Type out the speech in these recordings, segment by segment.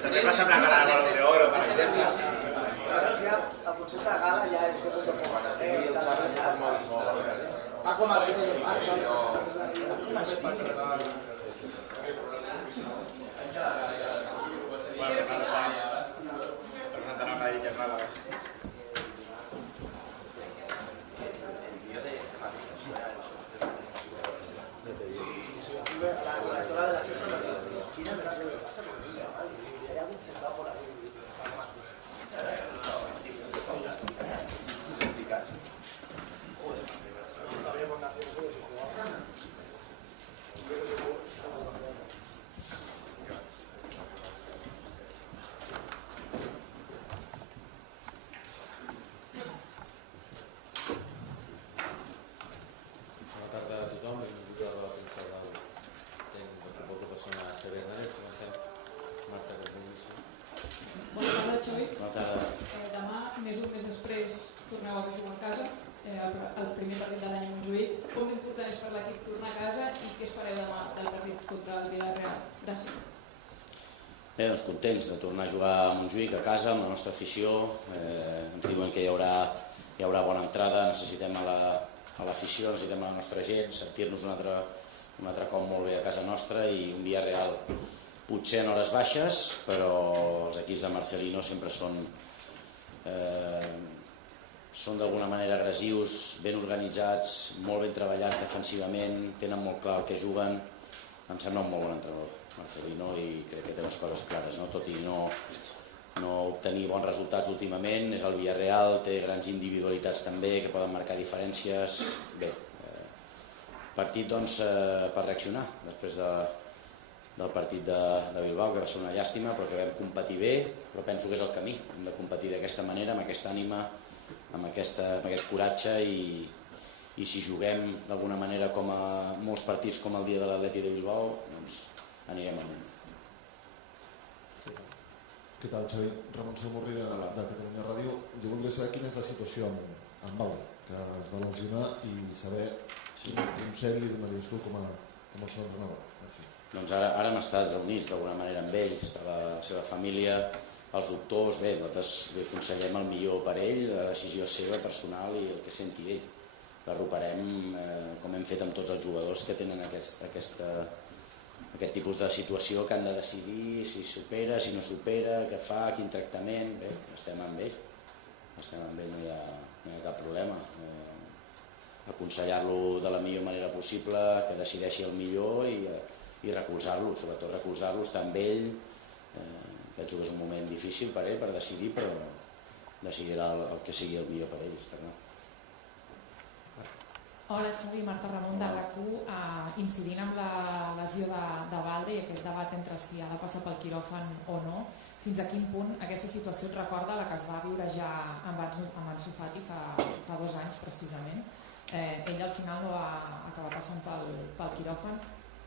També passa amb la gala de Balón de Oro. El concepte de gala ja és tot el que va com el primer de Barça. Demà, més d'un mes després, torneu a jugar a casa, el primer partit de l'any a Montjuïc. Com d'important és per l'equip tornar a casa i què espereu demà del partit contra el Villarreal? Gràcies. Bé, doncs contents de tornar a jugar a Montjuïc, a casa, amb la nostra afició. Ens diuen que hi haurà bona entrada, necessitem a l'afició, necessitem a la nostra gent, sentir-nos un altre cop molt bé a casa nostra i un Villarreal potser en hores baixes, però els equips de Marcelino sempre són d'alguna manera agressius, ben organitzats, molt ben treballats defensivament, tenen molt clar el que juguen. Em sembla un molt bon entrenador, Marcelino, i crec que té les coses clares, tot i no obtenir bons resultats últimament. És el Villarreal, té grans individualitats també que poden marcar diferències. Bé, partit doncs per reaccionar després del partit de Bilbao, que va ser una llàstima, però que vam competir bé, però penso que és el camí. Hem de competir d'aquesta manera, amb aquesta ànima, amb aquest coratge, i si juguem d'alguna manera com a molts partits com el dia de l'Atleti de Bilbao, doncs anirem amunt. Què tal, Xavi? Ramon Somorri de Catalunya Ràdio. Jo voldria saber quina és la situació amb Bau, que es va lesionar, i saber si un consell li donaries tu com a seu entrenador. Gràcies. Doncs ara hem estat reunits d'alguna manera amb ell, estava la seva família, els doctors. Bé, nosaltres li aconsellem el millor per ell, la decisió seva personal i el que senti ell. L'arroparem com hem fet amb tots els jugadors que tenen aquest tipus de situació, que han de decidir si supera, si no supera, què fa, quin tractament. Bé, estem amb ell, no hi ha cap problema. Aconsellar-lo de la millor manera possible, que decideixi el millor i recolzar-lo, sobretot recolzar-lo, estar amb ell. Penso que és un moment difícil per ell per decidir, però decidirà el que sigui el millor per ell, està clar. Hola, Xavi, Marta Ramon de RAC1. Incidint amb la lesió de Balde i aquest debat entre si ha de passar pel quiròfan o no, fins a quin punt aquesta situació et recorda la que es va viure ja amb Ansu Fati fa 2 anys precisament? Ell al final no va acabar passant pel quiròfan.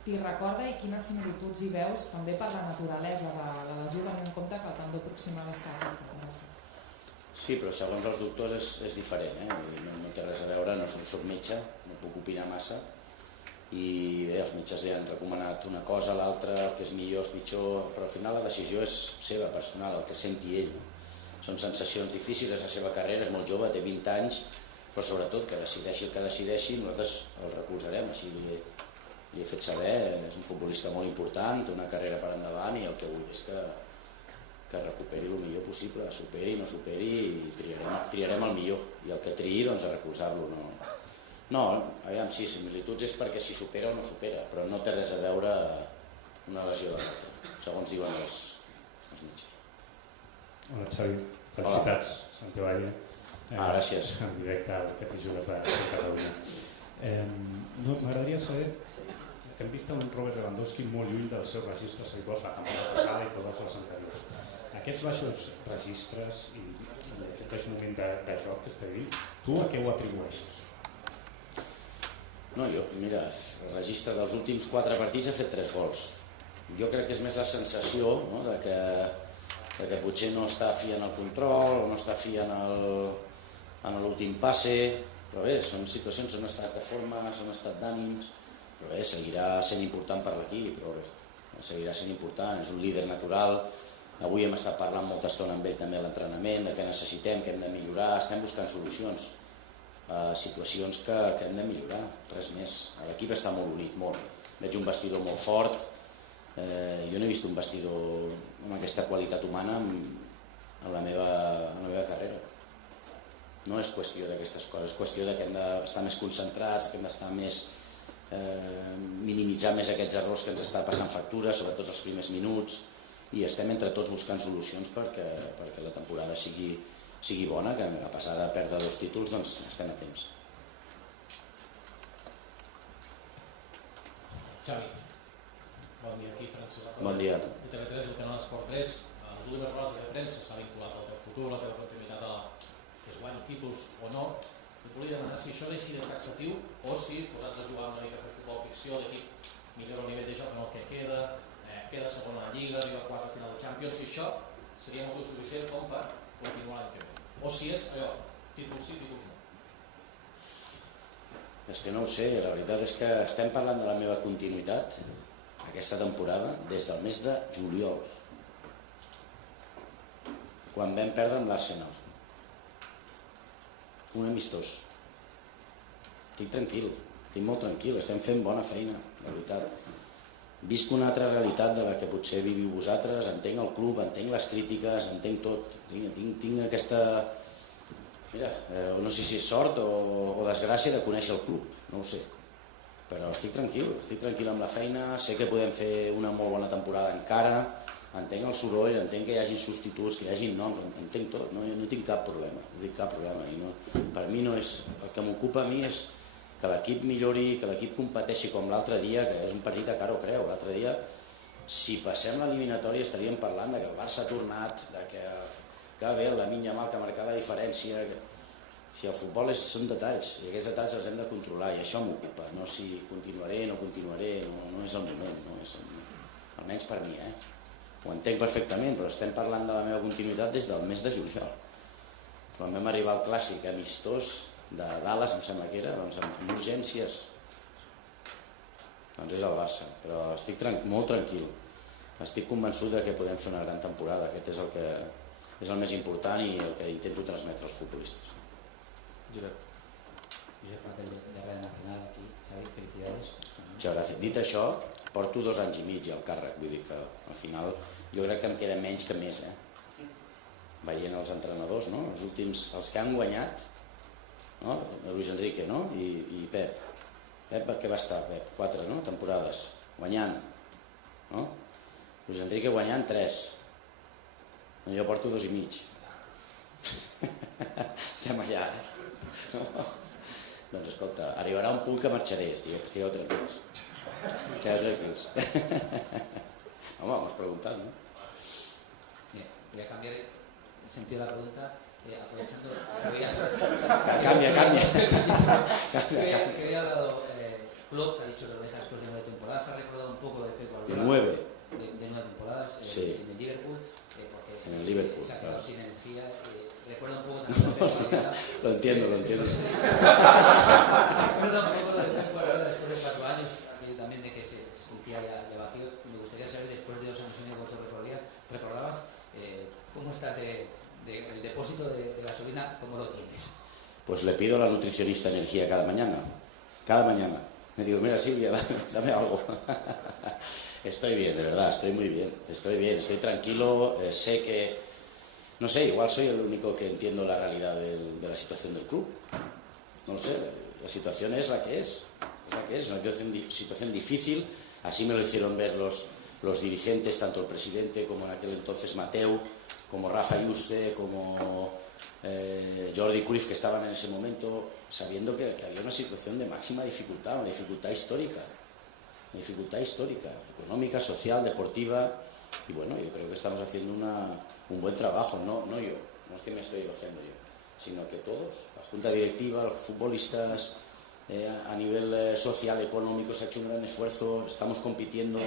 T'hi recorda i quines similituds hi veus també per la naturalesa de la lesió, tenint en compte que tan de proximal està la recuperació? Sí, però segons els doctors és diferent, no té res a veure, no soc metge, no puc opinar massa, i bé, els metges li han recomanat una cosa, l'altra, el que és millor, és pitjor, però al final la decisió és seva, personal, el que senti ell. Són sensacions difícils, és la seva carrera, és molt jove, té 20 anys, però sobretot que decideixi el que decideixi, nosaltres el recolzarem, així li he fet saber, és un futbolista molt important, té una carrera per endavant i el que vull és que recuperi el millor possible, superi, no superi, i triarem el millor, i el que triï doncs a recolzar-lo. No, aviam, sí, similituds és perquè si supera o no supera, però no té res a veure una lesió de l'altra, segons diuen els metges. Hola, Xavi, felicitats, Santi Valle. Gràcies. En directe al que t'hi jugues de Catalunya. M'agradaria saber, hem vist un Robert Lewandowski molt lluny dels seus registres habituals la campanya passada i totes les anteriors. Aquests baixos registres i aquest moment de joc que estem vivint, tu a què ho atribueixes? No, mira, el registre dels últims 4 partits ha fet 3 gols. Jo crec que és més la sensació de que potser no està fi en el control o no està fi en l'últim passe, però bé, són situacions, són estats de forma, són estats d'ànims, però bé, seguirà sent important per l'equip, però bé, seguirà sent important, és un líder natural, Avui hem estat parlant molta estona amb ell també a l'entrenament, de què necessitem, què hem de millorar, estem buscant solucions a situacions que hem de millorar, res més. L'equip està molt unit, molt. Veig un vestidor molt fort, jo no he vist un vestidor amb aquesta qualitat humana en la meva carrera. No és qüestió d'aquestes coses, és qüestió que hem d'estar més concentrats, que hem d'estar més minimitzar més aquests errors que ens està passant factura, sobretot els primers minuts, i estem entre tots buscant solucions perquè la temporada sigui bona, que a pesar de perdre 2 títols doncs estem a temps. Xavi, bon dia, aquí Francesc. Bon dia. De TV3, el canal Esport 3, a les últimes rodes de premsa s'ha vinculat al teu futur, a la teva continuïtat, que es guanyi títols o no. Et volia demanar si això és així de taxatiu o si, posats a jugar una mica a fer futbol ficció, l'equip millora el nivell de joc en el que queda segon a la Lliga, arriba a quarts de final de Champions, si això seria molt suficient com per continuar l'any que ve. O si és allò, títols sí, títols no. És que no ho sé, la veritat és que estem parlant de la meva continuïtat aquesta temporada des del mes de juliol, quan vam perdre amb l'Arsenal. Un amistós. Estic tranquil, estic molt tranquil, estem fent bona feina, la veritat. Visc una altra realitat de la que potser viviu vosaltres, entenc el club, entenc les crítiques, entenc tot. Tinc aquesta, mira, no sé si és sort o desgràcia de conèixer el club, no ho sé. Però estic tranquil amb la feina, sé que podem fer una molt bona temporada encara, entenc el soroll, entenc que hi hagin substituts, que hi hagin noms, entenc tot, no tinc cap problema, I no, per mi no és, el que m'ocupa a mi és que l'equip millori, que l'equip competeixi com l'altre dia, que és un partit a cara o creu. L'altre dia, si passem l'eliminatòria estaríem parlant de que el Barça ha tornat, de que bé, la Lamine Yamal que ha marcat la diferència. Si el futbol són detalls, i aquests detalls els hem de controlar, i això m'ocupa, no si continuaré, no continuaré, no és el moment, almenys per mi, Ho entenc perfectament, però estem parlant de la meva continuïtat des del mes de juliol. Quan vam arribar al clàssic amistós de Dallas, em sembla que era, doncs amb urgències, doncs és el Barça, però estic molt tranquil. Estic convençut que podem fer una gran temporada, aquest és el que és el més important i el que intento transmetre als futbolistes. Josep Papel de Radio Nacional, aquí, Xavi, felicidades. Muchas gracias. Dit això, porto 2 anys i mig al càrrec, vull dir que al final jo crec que em queda menys que més, veient els entrenadors, no? Els últims, els que han guanyat, no? Luis Enrique, no? I Pep. Pep, què va estar? Pep, 4, no? Temporades, guanyant, no? Luis Enrique guanyant 3. Jo porto 2 i mig. Estem allà, Doncs escolta, arribarà un punt que marxaré, estigueu tranquils. Home, m'has preguntat, no? Mira, voy a cambiar el sentido de la pregunta, aprovechando... Cambia. Que había hablado Klopp, ha dicho que lo deja después de 9 temporadas, ha recordado un poco de Pep Guardiola. De 9. De 9 temporadas Sí. En el Liverpool, porque En el Liverpool, se ha quedado claro. sin energía. Recuerda un poco también de Pep Guardiola. Lo entiendo. Recuerda un poco de Pep Guardiola después de 4 años, aquello también de que se sentía ya vacío. Me gustaría saber, después de 2 años y medio, cuánto recordabas, cómo estás el depósito de gasolina, cómo lo tienes. Pues le pido a la nutricionista energía cada mañana. Me digo, mira Silvia, dame algo. Estoy bien, de verdad, estoy muy bien. Estoy tranquilo, sé que, no sé, igual soy el único que entiendo la realidad de la situación del club. No lo sé, la situación es la que es. Es una situación difícil, así me lo hicieron ver los dirigentes, tanto el presidente como en aquel entonces Mateu, como Rafa Yuste, como Jordi Cruyff, que estaban en ese momento, sabiendo que había una situación de máxima dificultad, una dificultad histórica, económica, social, deportiva, y bueno, yo creo que estamos haciendo un buen trabajo, no yo, no es que me estoy elogiando yo, sino que todos, la junta directiva, los futbolistas, a nivel social, económico, se ha hecho un gran esfuerzo, estamos compitiendo,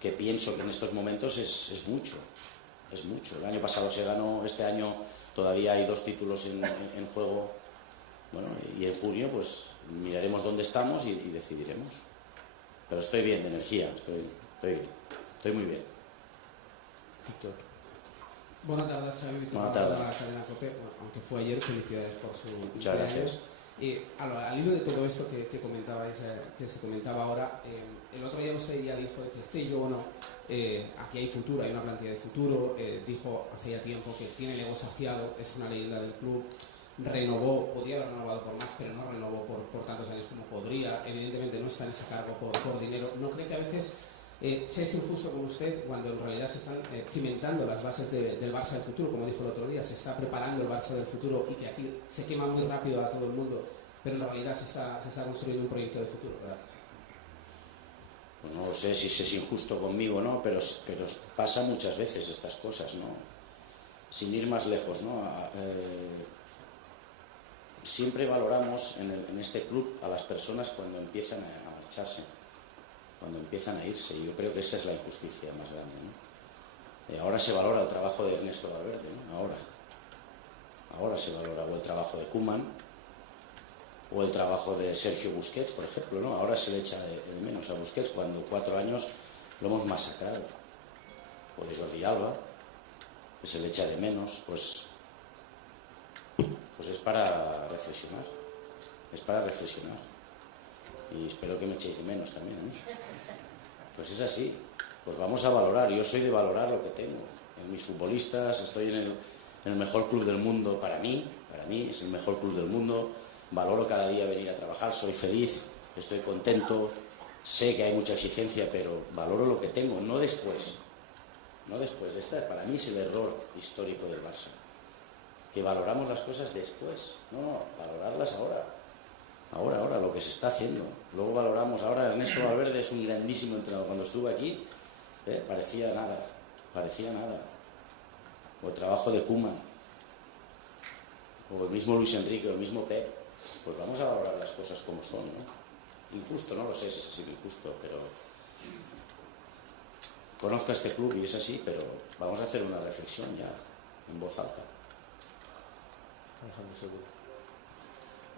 que pienso que en estos momentos es mucho. El año pasado se ganó, este año todavía hay 2 títulos en juego, bueno, y en junio pues miraremos dónde estamos y decidiremos. Pero estoy bien de energía, estoy muy bien. Buenas tardes, Xavi. Buenas tardes. De la cadena COPE, bueno, aunque fue ayer, felicidades por su Muchas gracias. Y al hilo de todo esto que comentabais, que se comentaba ahora, el otro día usted ya dijo, Castillo, bueno, aquí hay futuro, hay una plantilla de futuro, dijo hace ya tiempo que tiene el ego saciado, es una leyenda del club, renovó, podía haber renovado por más, pero no renovó por tantos años como podría, evidentemente no está en ese cargo por dinero. ¿No cree que a veces se es injusto con usted cuando en realidad se están cimentando las bases del Barça del futuro, como dijo el otro día, se está preparando el Barça del futuro y que aquí se quema muy rápido a todo el mundo, pero en realidad se está construyendo un proyecto de futuro? Gracias. Pues no sé si es injusto conmigo, ¿no? Pero pasa muchas veces estas cosas, ¿no? Sin ir más lejos, ¿no? Siempre valoramos en este club a las personas cuando empiezan a marcharse, cuando empiezan a irse. Y yo creo que esa es la injusticia más grande, ¿no? Ahora se valora el trabajo de Ernesto Valverde, ¿no? Ahora se valora o el trabajo de Koeman o el trabajo de Sergio Busquets, por ejemplo, ¿no? Ahora se le echa de menos a Busquets cuando 4 años lo hemos masacrado. O de Jordi Alba, que se le echa de menos, pues es para reflexionar. Es para reflexionar. Y espero que me echéis de menos también, ¿eh? Pues es así. Pues vamos a valorar. Yo soy de valorar lo que tengo. En mis futbolistas, estoy en el mejor club del mundo para mí es el mejor club del mundo. Valoro cada día venir a trabajar, soy feliz, estoy contento, sé que hay mucha exigencia, pero valoro lo que tengo, no después. Para mí es el error histórico del Barça. Que valoramos las cosas después. No, valorarlas ahora. Ahora, lo que se está haciendo. Luego valoramos. Ahora Ernesto Valverde es un grandísimo entrenador. Cuando estuve aquí, parecía nada. O el trabajo de Koeman. O el mismo Luis Enrique, o el mismo Pep. Pues vamos a valorar las cosas como son, ¿no? Injusto, no lo sé si es injusto, pero conozco a este club y es así, pero vamos a hacer una reflexión ya, en voz alta.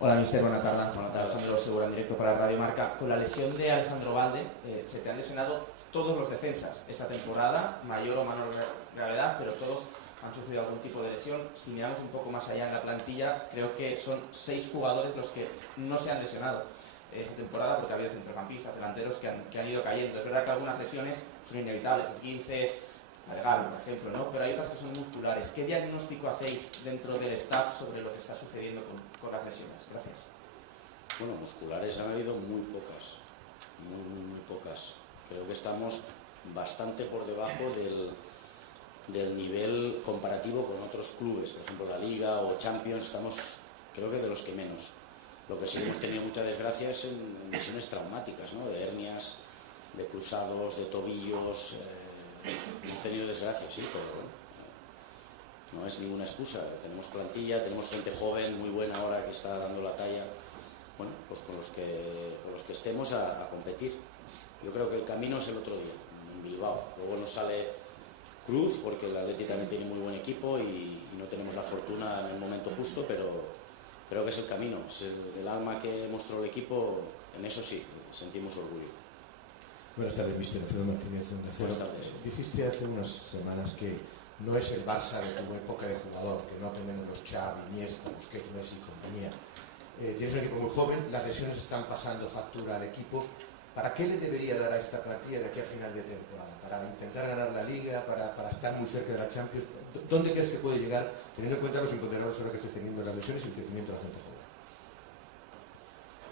Hola, mister, buenas tardes. Buenas tardes. Alejandro Segura, en directo para Radio Marca. Con la lesión de Alejandro Valde, se te han lesionado todos los defensas esta temporada, mayor o menor gravedad, pero todos han sufrido algún tipo de lesión. Si miramos un poco más allá en la plantilla, creo que son 6 jugadores los que no se han lesionado esta temporada, porque ha habido centrocampistas, delanteros que han ido cayendo. Es verdad que algunas lesiones son inevitables, el 15, la de Gavi, por ejemplo, ¿no? Pero hay otras que son musculares. ¿Qué diagnóstico hacéis dentro del staff sobre lo que está sucediendo con las lesiones? Gracias. Bueno, musculares han habido muy pocas, muy pocas. Creo que estamos bastante por debajo del nivel comparativo con otros clubes, por ejemplo la Liga o Champions, estamos creo que de los que menos. Lo que sí hemos tenido mucha desgracia es en lesiones traumáticas, ¿no? De hernias, de cruzados, de tobillos, hemos tenido desgracia, sí, pero bueno, no es ninguna excusa. Tenemos plantilla, tenemos gente joven, muy buena ahora que está dando la talla, bueno, pues con los que estemos a competir. Yo creo que el camino es el otro día, en Bilbao. Luego nos sale Cruz, porque el Atleti también tiene muy buen equipo y no tenemos la fortuna en el momento justo, pero creo que es el camino, es el alma que mostró el equipo, en eso sí, sentimos orgullo. Buenas tardes, mister Alfredo Martínez. Buenas tardes. Dijiste hace unas semanas que no es el Barça de tu época de jugador, que no tenemos los Xavi, Iniesta, Busquets, Messi y compañía. Tienes un equipo muy joven, las lesiones están pasando factura al equipo. ¿Para qué le debería dar a esta plantilla de aquí a final de temporada? ¿Para intentar ganar la Liga? ¿Para estar muy cerca de la Champions? ¿Dónde crees que puede llegar, teniendo en cuenta los imponderables ahora que estés teniendo las lesiones y el crecimiento de la gente joven?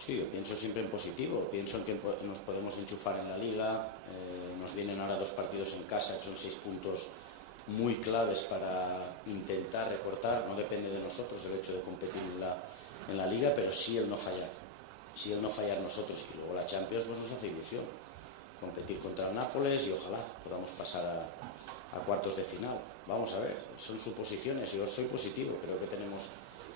Sí, yo pienso siempre en positivo, pienso en que nos podemos enchufar en la Liga, nos vienen ahora 2 partidos en casa, que son 6 puntos muy claves para intentar recortar, no depende de nosotros el hecho de competir en la Liga, pero sí el no fallar. Si el no fallar nosotros y luego la Champions, pues nos hace ilusión competir contra el Nápoles y ojalá podamos pasar a cuartos de final. Vamos a ver, son suposiciones, yo soy positivo, creo que tenemos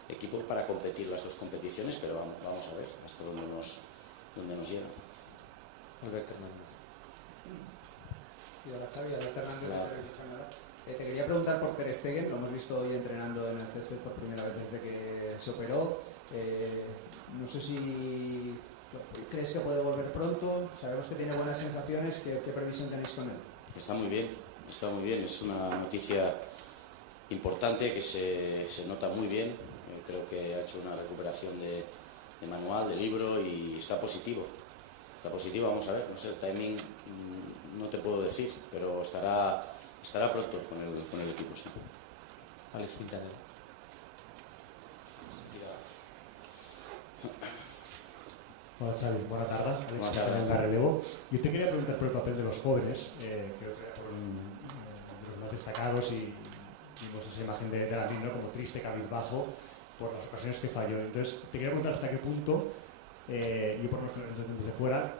equipos para competir las 2 competiciones, pero vamos a ver hasta dónde nos llega. Alberto Hernández. Y hola Xavi, Alberto Hernández de Televisión Española. Te quería preguntar por Ter Stegen, lo hemos visto hoy entrenando en el césped por primera vez desde que se operó. No sé si crees que puede volver pronto, sabemos que tiene buenas sensaciones, ¿qué previsión tenéis con él? Está muy bien, es una noticia importante, que se nota muy bien. Creo que ha hecho una recuperación de manual, de libro, y está positivo. Está positivo, vamos a ver, no sé, el timing no te puedo decir, pero estará pronto con el equipo. Sí. Alex Quintana. Hola Xavi, buena tarde. Buenas tardes. De relevo. Yo te quería preguntar por el papel de los jóvenes, creo que fueron de los más destacados y vimos esa imagen de David, ¿no? Como triste, cabizbajo, por las ocasiones que falló. Entonces, te quería preguntar hasta qué punto, yo por nuestro desde fuera,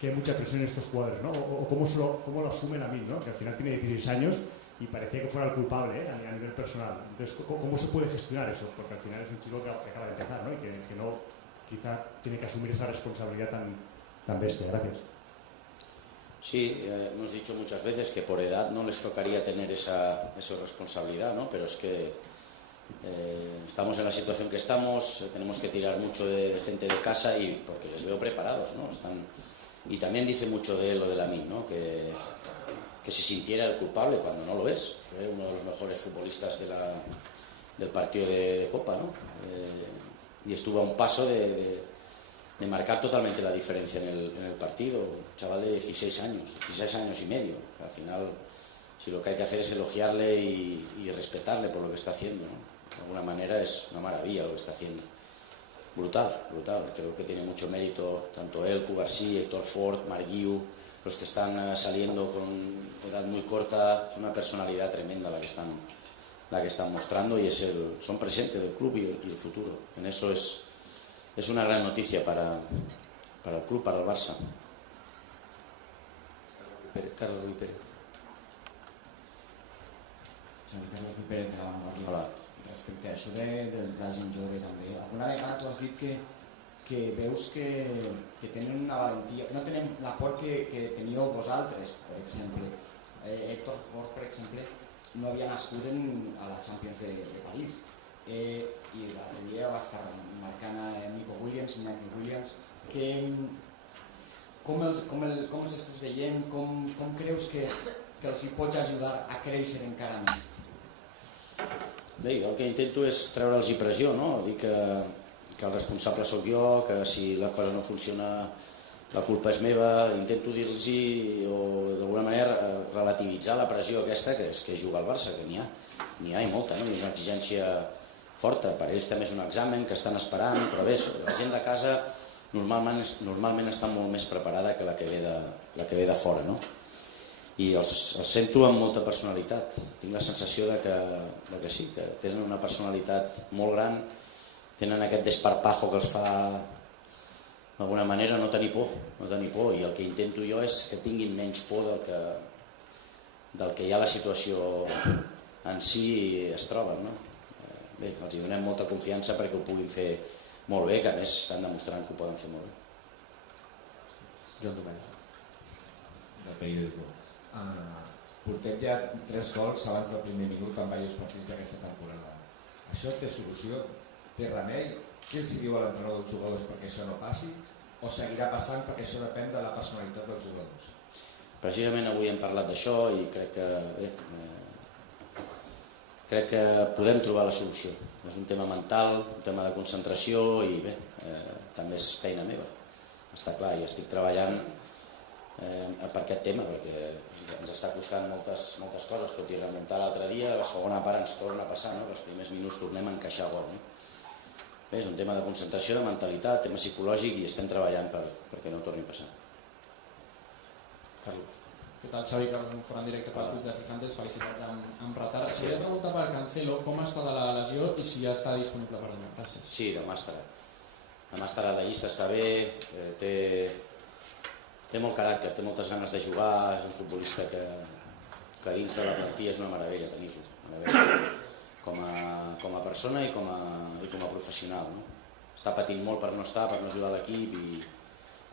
que hay mucha presión en estos jugadores, ¿no? O cómo lo asumen a mí, ¿no? Que al final tiene 16 años y parecía que fuera el culpable, a nivel personal. Entonces, ¿cómo se puede gestionar eso? Porque al final es un chico que acaba de empezar, ¿no? Y que no, quizá tiene que asumir esa responsabilidad tan bestia. Gracias. Sí, hemos dicho muchas veces que por edad no les tocaría tener esa responsabilidad, ¿no? Pero es que estamos en la situación que estamos, tenemos que tirar mucho de gente de casa, y porque les veo preparados, ¿no? Y también dice mucho de él o de Lamine, ¿no? Que se sintiera el culpable cuando no lo es. Fue uno de los mejores futbolistas del partido de Copa, ¿no? Y estuvo a un paso de marcar totalmente la diferencia en el partido. Un chaval de 16 años y medio. Al final, si lo que hay que hacer es elogiarle y respetarle por lo que está haciendo, ¿no? De alguna manera es una maravilla lo que está haciendo. Brutal. Creo que tiene mucho mérito tanto él, Cubarsí, Héctor Ford, Marguiu, los que están saliendo con edad muy corta. Es una personalidad tremenda la que están mostrando, y son presente del club y el futuro. En eso es una gran noticia para el club, para el Barça. Carlos Luis Pérez. Carlos Luis Pérez, de la Vanguardia. Hola. Respecte a això de la gent jove també, alguna vegada tu has dit que veus que tenen una valentia, no tenen la por que teníeu vosaltres, per exemple. Héctor Ford, per exemple, no havia nascut a la Champions de París, i l'altre dia va estar marcant a Nico Williams, com els estàs veient, com creus que els hi pots ajudar a créixer encara més? Bé, jo el que intento és treure'ls pressió, no? Dir que el responsable sóc jo, que si la cosa no funciona la culpa és meva. Intento dir-los, o d'alguna manera relativitzar la pressió aquesta que és jugar al Barça, que n'hi ha i molta, no? És una exigència forta, per ells també és un examen que estan esperant, però bé, la gent de casa normalment està molt més preparada que la que ve de fora, no? I els sento amb molta personalitat. Tinc la sensació de que sí, que tenen una personalitat molt gran, tenen aquest desparpajo que els fa d'alguna manera no tenir por, i el que intento jo és que tinguin menys por del que ja la situació en si es troben, no? Bé, els donem molta confiança perquè ho puguin fer molt bé, que a més estan demostrant que ho poden fer molt bé. Joan Domènech. De periódico. Portem ja 3 gols abans del primer minut en diversos partits d'aquesta temporada. Això té solució? Té remei? Què els diu a l'entrenador dels jugadors perquè això no passi? O seguirà passant perquè això depèn de la personalitat dels jugadors? Precisament avui hem parlat d'això i crec que podem trobar la solució. És un tema mental, un tema de concentració, i bé, també és feina meva. Està clar, i estic treballant per aquest tema, perquè ens està costant moltes coses, tot i remuntar l'altre dia. La segona part ens torna a passar, no? Que els primers minuts tornem a encaixar gol, no? Bé, és un tema de concentració, de mentalitat, tema psicològic, i estem treballant perquè no torni a passar. Carlos. ¿Qué tal, Xavi? Carlos Forán, directe per Club de Fijantes, felicitats amb retard. Si volia preguntar per Cancelo, com està de la lesió i si ja està disponible per demà. Gràcies. Sí, demà estarà a la llista, està bé, té molt caràcter, té moltes ganes de jugar, és un futbolista que dins de la plantilla és una meravella tenir-lo, com a persona i com a professional, no? Està patint molt per no ajudar l'equip, i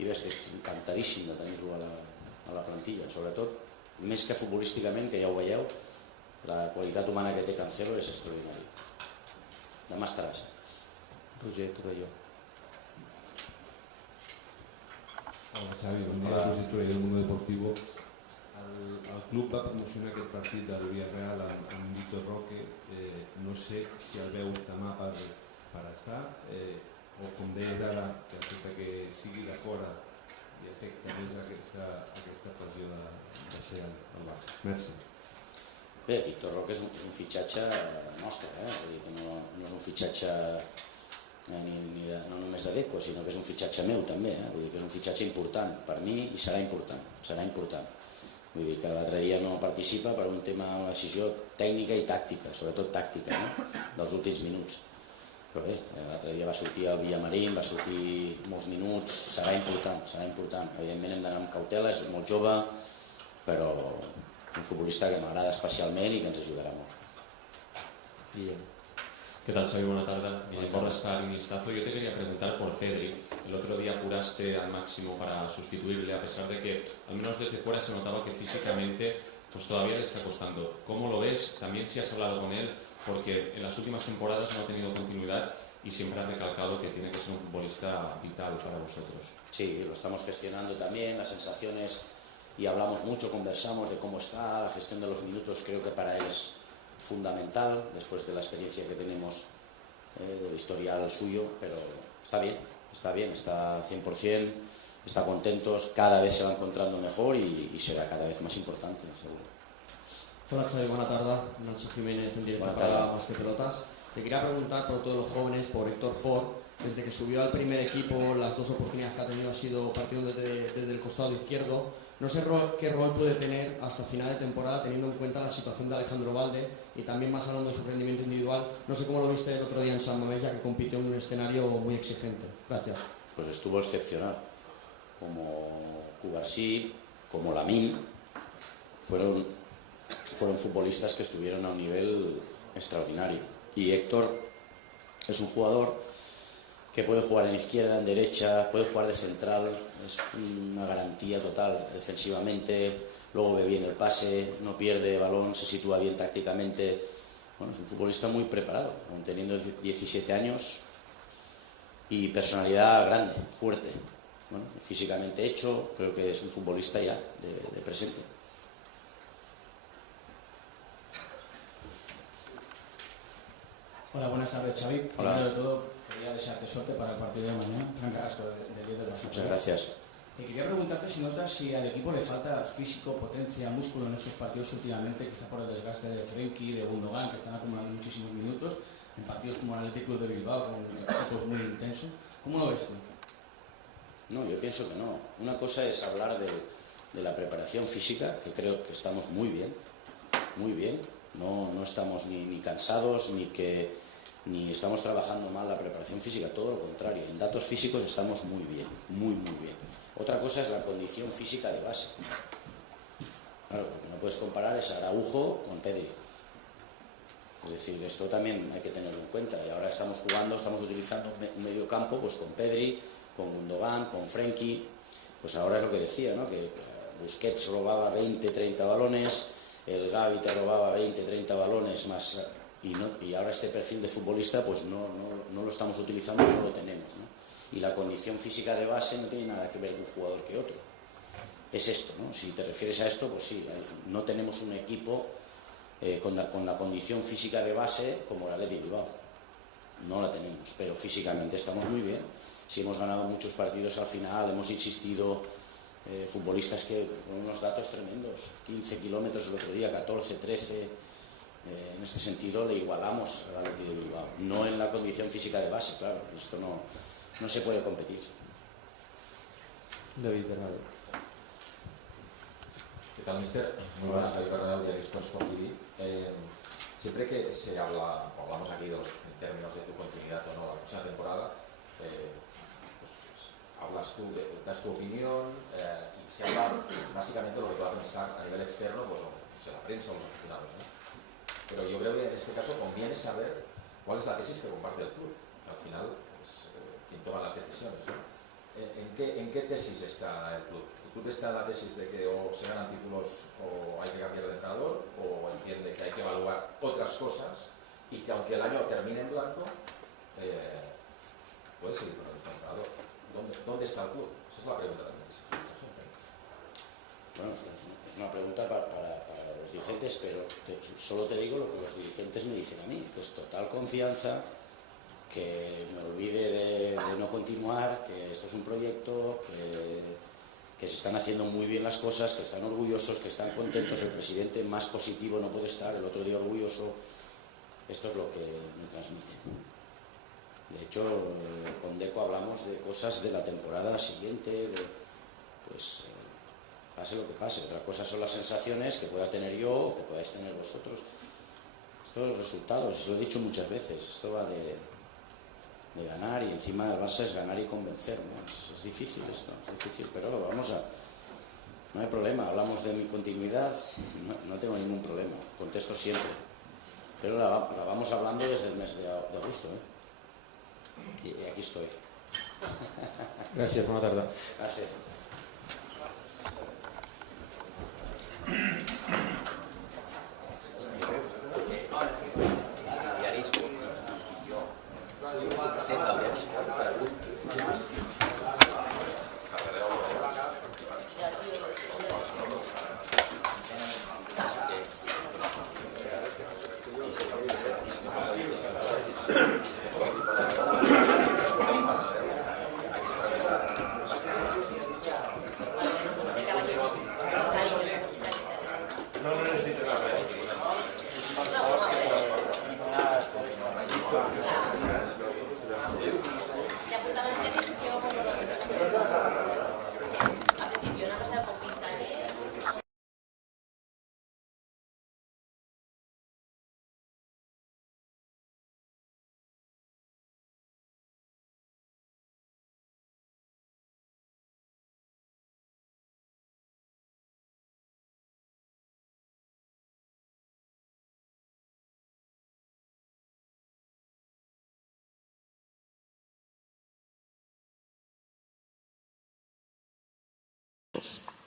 bé, estic encantadíssim de tenir-lo a la plantilla, sobretot, més que futbolísticament, que ja ho veieu, la qualitat humana que té Cancelo és extraordinària. Demà estaràs. Roger Torelló. Hola Xavi, buen día, Roger Torelló del Mundo Deportivo. el club va promocionar aquest partit del Villarreal amb Víctor Roque. No sé si el veus demà per estar o, com deies ara, que afecta que sigui de fora i afecta més aquesta pressió de ser al Barça. Merci. Bé, Víctor Roque és un fitxatge nostre, vull dir que no és un fitxatge no només de Deco, sinó que és un fitxatge meu també, vull dir que és un fitxatge important per mi i serà important. Vull dir que l'altre dia no participa per un tema, una decisió tècnica i tàctica, sobretot tàctica, dels últims minuts. Però bé, l'altre dia va sortir al Villamarín, va sortir molts minuts, serà important. Evidentment hem d'anar amb cautela, és molt jove, però un futbolista que m'agrada especialment y que nos ajudará mucho. Bien. ¿Qué tal, Xavi? Buena tarde. Bien, por estar en Instazo. Yo te quería preguntar por Pedri. El otro día apuraste al máximo para sustituirle, a pesar de que, al menos desde fuera, se notaba que físicamente pues todavía le está costando. ¿Cómo lo ves? También si has hablado con él, porque en las últimas temporadas no ha tenido continuidad y siempre ha recalcado que tiene que ser un futbolista vital para vosotros. Sí, lo estamos gestionando también, las sensaciones, y hablamos mucho, conversamos de cómo está, la gestión de los minutos creo que para él es fundamental, después de la experiencia que tenemos del historial suyo, pero está bien, está 100%, está contento, cada vez se va encontrando mejor y será cada vez más importante, seguro. Hola Xavi, buena tarde, Nacho Jiménez en directo para Más que Pelotas. Te quería preguntar por todos los jóvenes, por Héctor Ford, desde que subió al primer equipo, las dos oportunidades que ha tenido ha sido partiendo desde el costado izquierdo. No sé qué rol puede tener hasta final de temporada, teniendo en cuenta la situación de Alejandro Valde y también más hablando de su rendimiento individual. No sé cómo lo viste el otro día en San Mamés, ya que compitió en un escenario muy exigente. Gracias. Pues estuvo excepcional. Como Cubarsí, como Lamine, fueron futbolistas que estuvieron a un nivel extraordinario. Y Héctor es un jugador que puede jugar en izquierda, en derecha, puede jugar de central, es una garantía total defensivamente, luego ve bien el pase, no pierde balón, se sitúa bien tácticamente. Bueno, es un futbolista muy preparado, aún teniendo 17 años y personalidad grande, fuerte. Bueno, físicamente hecho, creo que es un futbolista ya de presente. Hola, buenas tardes, Xavi. Hola. Primero de todo, quería desearte suerte para el partido de mañana. Fran Carrasco, del 10 del Barça. Muchas gracias. Quería preguntarte si notas si al equipo le falta físico, potencia, músculo en estos partidos últimamente, quizá por el desgaste de Frenkie, de Gundogan, que están acumulando muchísimos minutos, en partidos como el Athletic Club de Bilbao, con equipos muy intensos. ¿Cómo lo ves tú? No, yo pienso que no. Una cosa es hablar de la preparación física, que creo que estamos muy bien, no estamos ni cansados, ni estamos trabajando mal la preparación física, todo lo contrario, en datos físicos estamos muy bien, muy bien. Otra cosa es la condición física de base. Claro, porque no puedes comparar ese Araujo con Pedri. Es decir, esto también hay que tenerlo en cuenta. Y ahora estamos utilizando un medio campo pues con Pedri, con Gundogan, con Frenkie. Pues ahora es lo que decía, ¿no? Que Busquets robaba 20, 30 balones, el Gavi te robaba 20, 30 balones más, y ahora este perfil de futbolista pues no lo estamos utilizando, no lo tenemos, ¿no? Y la condición física de base no tiene nada que ver un jugador que otro. Es esto, ¿no? Si te refieres a esto, pues sí, no tenemos un equipo con la condición física de base como el Athletic Bilbao. No la tenemos, pero físicamente estamos muy bien. Si hemos ganado muchos partidos al final, hemos insistido, futbolistas que con unos datos tremendos, 15 kilómetros el otro día, 14, 13, en este sentido le igualamos al Athletic de Bilbao, no en la condición física de base, claro, esto no se puede competir. David Bernal. ¿Qué tal, mister? Muy buenas, David Bernal, de Sport TV. Siempre que se hablamos aquí de los términos de tu continuidad o no la próxima temporada, hablas tú, das tu opinión y se habla básicamente de lo que va a pensar a nivel externo, pues la prensa o los aficionados, ¿no? Pero yo creo que en este caso conviene saber cuál es la tesis que comparte el club. Al final es quien toma las decisiones, ¿no? ¿En qué tesis está el club? ¿El club está en la tesis de que o se ganan títulos o hay que cambiar de entrenador, o entiende que hay que evaluar otras cosas y que aunque el año termine en blanco, puede seguir con el mismo entrenador? ¿Dónde está el club? Esa es la pregunta también que se hace mucha gente. Bueno, es una pregunta para los dirigentes, pero solo te digo lo que los dirigentes me dicen a mí, que es total confianza, que me olvide de no continuar, que esto es un proyecto, que se están haciendo muy bien las cosas, que están orgullosos, que están contentos. El presidente más positivo no puede estar, el otro día orgulloso. Esto es lo que me transmite. De hecho, con Deco hablamos de cosas de la temporada siguiente, pase lo que pase. Otra cosa son las sensaciones que pueda tener yo o que podáis tener vosotros. Esto es los resultados, os lo he dicho muchas veces. Esto va de ganar, y encima el Barça es ganar y convencer, ¿no? Es difícil esto, es difícil, pero no hay problema. Hablamos de mi continuidad, no tengo ningún problema, contesto siempre, pero la vamos hablando desde el mes de agosto, ¿eh? Y aquí estoy. Gràcies, bona tarda. Gràcies.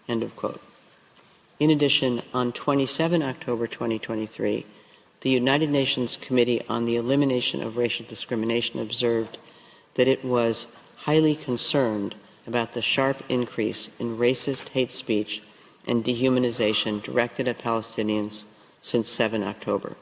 End of quote. In addition, on 27 October 2023, the United Nations Committee on the Elimination of Racial Discrimination observed that it was highly concerned about the sharp increase in racist hate speech and dehumanization directed at Palestinians since 7 October.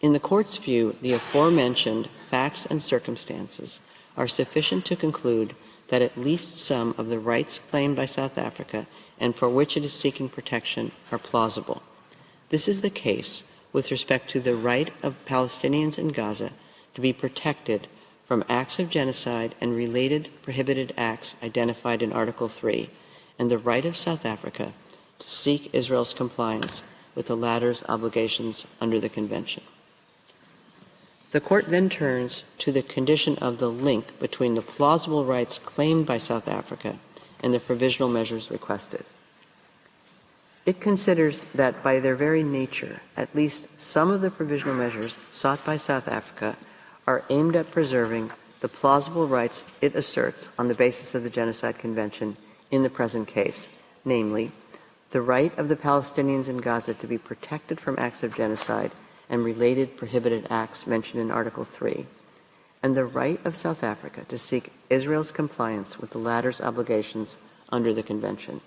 In the Court's view, the aforementioned facts and circumstances are sufficient to conclude that at least some of the rights claimed by South Africa and for which it is seeking protection are plausible. This is the case with respect to the right of Palestinians in Gaza to be protected from acts of genocide and related prohibited acts identified in Article 3, and the right of South Africa to seek Israel's compliance with the latter's obligations under the Convention. The Court then turns to the condition of the link between the plausible rights claimed by South Africa and the provisional measures requested. It considers that by their very nature, at least some of the provisional measures sought by South Africa are aimed at preserving the plausible rights it asserts on the basis of the Genocide Convention in the present case, namely, the right of the Palestinians in Gaza to be protected from acts of genocide and related prohibited acts mentioned in Article 3, and the right of South Africa to seek Israel's compliance with the latter's obligations under the Convention.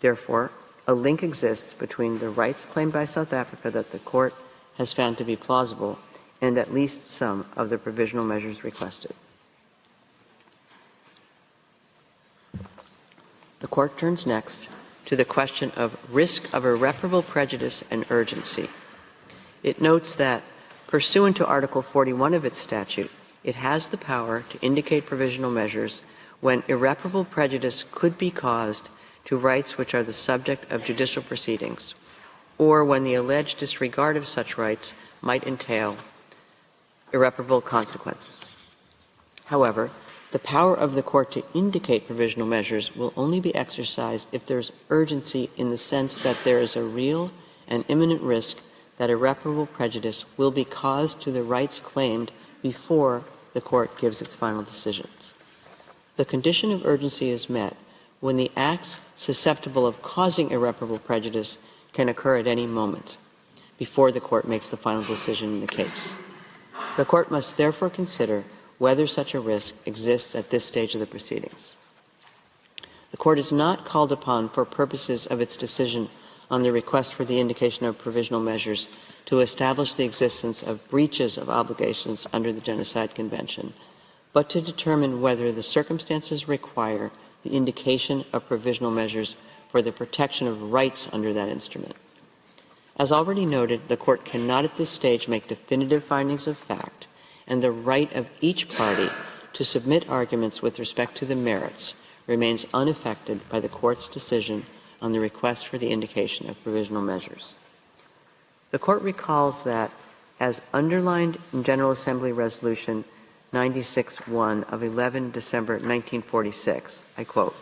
Therefore, a link exists between the rights claimed by South Africa that the Court has found to be plausible and at least some of the provisional measures requested. The Court turns next to the question of risk of irreparable prejudice and urgency. It notes that, pursuant to Article 41 of its statute, it has the power to indicate provisional measures when irreparable prejudice could be caused to rights which are the subject of judicial proceedings, or when the alleged disregard of such rights might entail irreparable consequences. However, the power of the Court to indicate provisional measures will only be exercised if there is urgency in the sense that there is a real and imminent risk that irreparable prejudice will be caused to the rights claimed before the Court gives its final decisions. The condition of urgency is met when the acts susceptible of causing irreparable prejudice can occur at any moment before the Court makes the final decision in the case. The Court must therefore consider whether such a risk exists at this stage of the proceedings. The Court is not called upon for purposes of its decision on the request for the indication of provisional measures to establish the existence of breaches of obligations under the Genocide Convention, but to determine whether the circumstances require the indication of provisional measures for the protection of rights under that instrument. As already noted, the Court cannot at this stage make definitive findings of fact, and the right of each party to submit arguments with respect to the merits remains unaffected by the Court's decision on the request for the indication of provisional measures. The Court recalls that, as underlined in General Assembly Resolution 96-1 of 11 December 1946, I quote,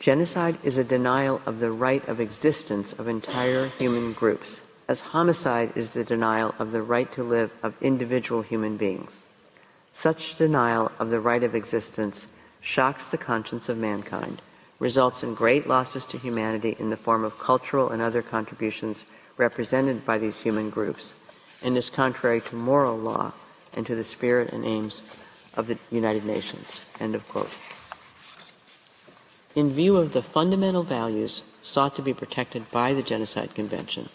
"Genocide is a denial of the right of existence of entire human groups, as homicide is the denial of the right to live of individual human beings. Such denial of the right of existence shocks the conscience of mankind, results in great losses to humanity in the form of cultural and other contributions represented by these human groups, and is contrary to moral law and to the spirit and aims of the United Nations." End of quote. In view of the fundamental values sought to be protected by the Genocide Convention,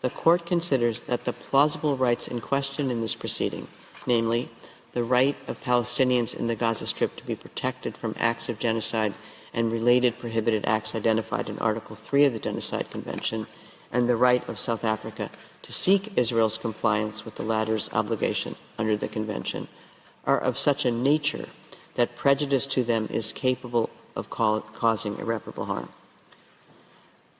the Court considers that the plausible rights in question in this proceeding, namely, the right of Palestinians in the Gaza Strip to be protected from acts of genocide and related prohibited acts identified in Article 3 of the Genocide Convention, and the right of South Africa to seek Israel's compliance with the latter's obligation under the Convention, are of such a nature that prejudice to them is capable of causing irreparable harm.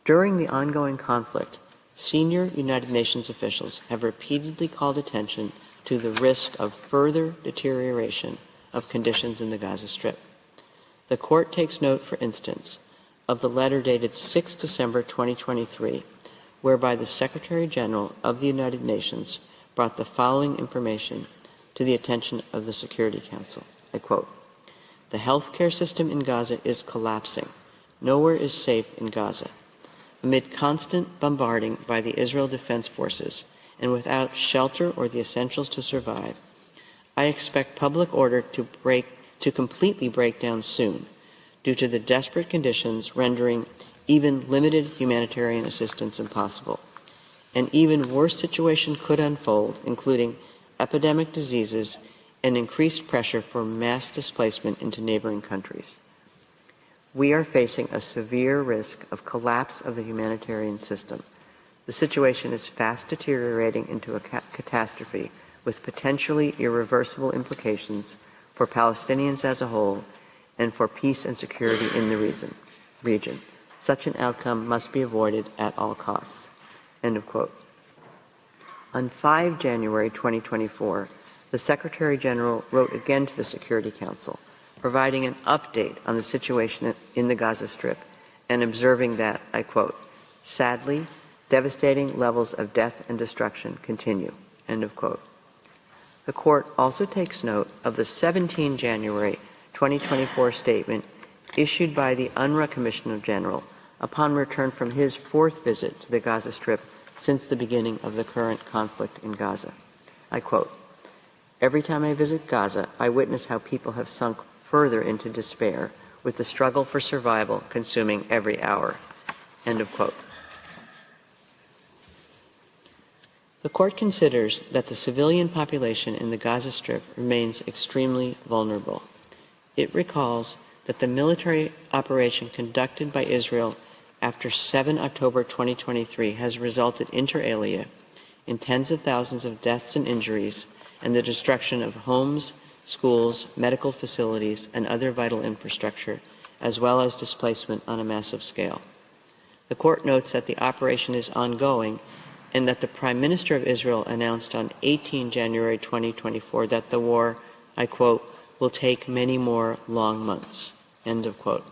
During the ongoing conflict, senior United Nations officials have repeatedly called attention to the risk of further deterioration of conditions in the Gaza Strip. The Court takes note, for instance, of the letter dated 6 December 2023, whereby the Secretary General of the United Nations brought the following information to the attention of the Security Council. I quote, "The healthcare system in Gaza is collapsing. Nowhere is safe in Gaza. Amid constant bombarding by the Israel Defense Forces and without shelter or the essentials to survive, I expect public order to completely break down soon due to the desperate conditions rendering even limited humanitarian assistance impossible. An even worse situation could unfold, including epidemic diseases and increased pressure for mass displacement into neighboring countries. We are facing a severe risk of collapse of the humanitarian system. The situation is fast deteriorating into a catastrophe with potentially irreversible implications for Palestinians as a whole and for peace and security in the region. Such an outcome must be avoided at all costs." End of quote. On 5 January 2024, the Secretary General wrote again to the Security Council, providing an update on the situation in the Gaza Strip and observing that, I quote, "Sadly, devastating levels of death and destruction continue." End of quote. The Court also takes note of the 17 January 2024 statement issued by the UNRWA Commissioner General upon return from his 4th visit to the Gaza Strip since the beginning of the current conflict in Gaza. I quote, "Every time I visit Gaza, I witness how people have sunk further into despair, with the struggle for survival consuming every hour." End of quote. The Court considers that the civilian population in the Gaza Strip remains extremely vulnerable. It recalls that the military operation conducted by Israel after 7 October 2023 has resulted inter alia in tens of thousands of deaths and injuries and the destruction of homes, schools, medical facilities, and other vital infrastructure, as well as displacement on a massive scale. The Court notes that the operation is ongoing and that the Prime Minister of Israel announced on 18 January 2024 that the war, I quote, "will take many more long months." End of quote.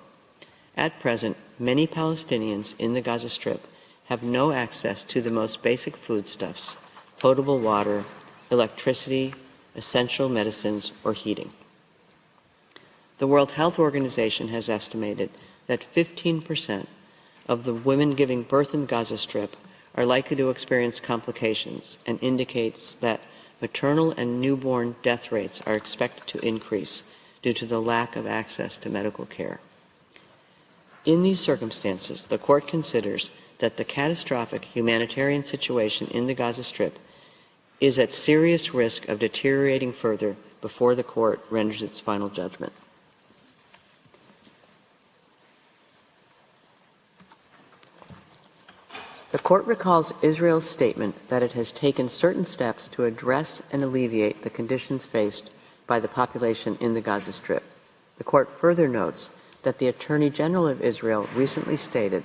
At present, many Palestinians in the Gaza Strip have no access to the most basic foodstuffs, potable water, electricity, essential medicines, or heating. The World Health Organization has estimated that 15% of the women giving birth in Gaza Strip are likely to experience complications, and indicates that maternal and newborn death rates are expected to increase due to the lack of access to medical care. In these circumstances, the Court considers that the catastrophic humanitarian situation in the Gaza Strip is at serious risk of deteriorating further before the Court renders its final judgment. The Court recalls Israel's statement that it has taken certain steps to address and alleviate the conditions faced by the population in the Gaza Strip. The Court further notes that the Attorney General of Israel recently stated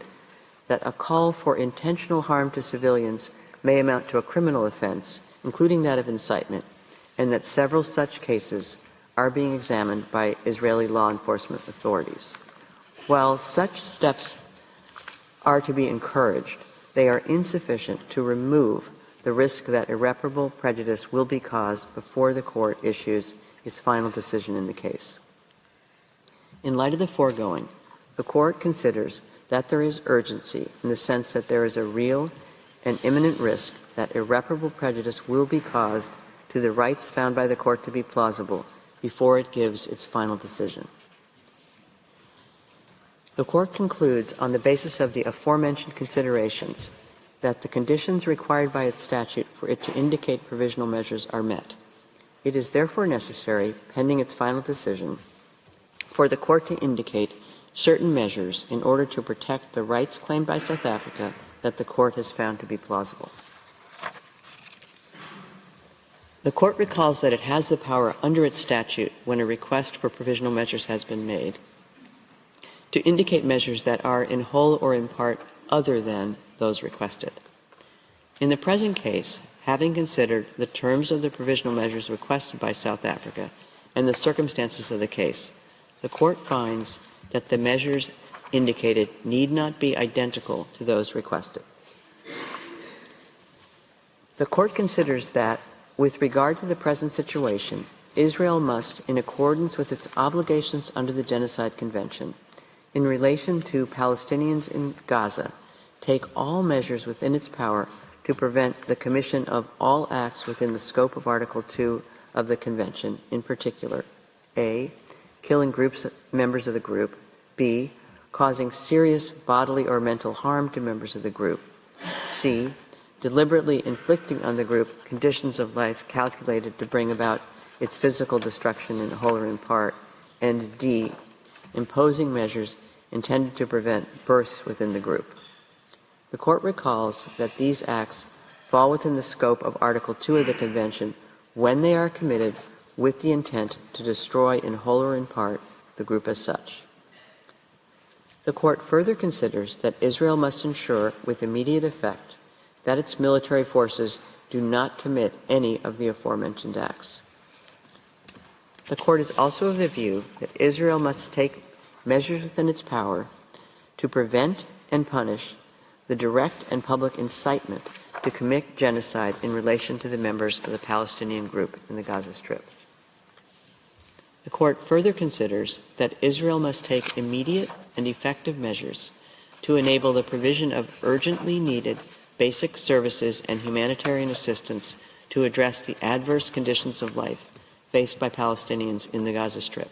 that a call for intentional harm to civilians may amount to a criminal offense, including that of incitement, and that several such cases are being examined by Israeli law enforcement authorities. While such steps are to be encouraged, they are insufficient to remove the risk that irreparable prejudice will be caused before the Court issues its final decision in the case. In light of the foregoing, the Court considers that there is urgency in the sense that there is a real and imminent risk that irreparable prejudice will be caused to the rights found by the Court to be plausible before it gives its final decision. The Court concludes, on the basis of the aforementioned considerations, that the conditions required by its statute for it to indicate provisional measures are met. It is therefore necessary, pending its final decision, for the Court to indicate certain measures in order to protect the rights claimed by South Africa that the Court has found to be plausible. The Court recalls that it has the power under its statute, when a request for provisional measures has been made, to indicate measures that are in whole or in part other than those requested. In the present case, having considered the terms of the provisional measures requested by South Africa and the circumstances of the case, the Court finds that the measures indicated need not be identical to those requested. The Court considers that, with regard to the present situation, Israel must, in accordance with its obligations under the Genocide Convention, in relation to Palestinians in Gaza, take all measures within its power to prevent the commission of all acts within the scope of Article 2 of the Convention, in particular, a. killing members of the group, b. causing serious bodily or mental harm to members of the group, c. deliberately inflicting on the group conditions of life calculated to bring about its physical destruction in whole or in part, and d. imposing measures intended to prevent births within the group. The Court recalls that these acts fall within the scope of Article 2 of the Convention when they are committed with the intent to destroy in whole or in part the group as such. The Court further considers that Israel must ensure with immediate effect that its military forces do not commit any of the aforementioned acts. The Court is also of the view that Israel must take measures within its power to prevent and punish the direct and public incitement to commit genocide in relation to the members of the Palestinian group in the Gaza Strip. The Court further considers that Israel must take immediate and effective measures to enable the provision of urgently needed basic services and humanitarian assistance to address the adverse conditions of life faced by Palestinians in the Gaza Strip.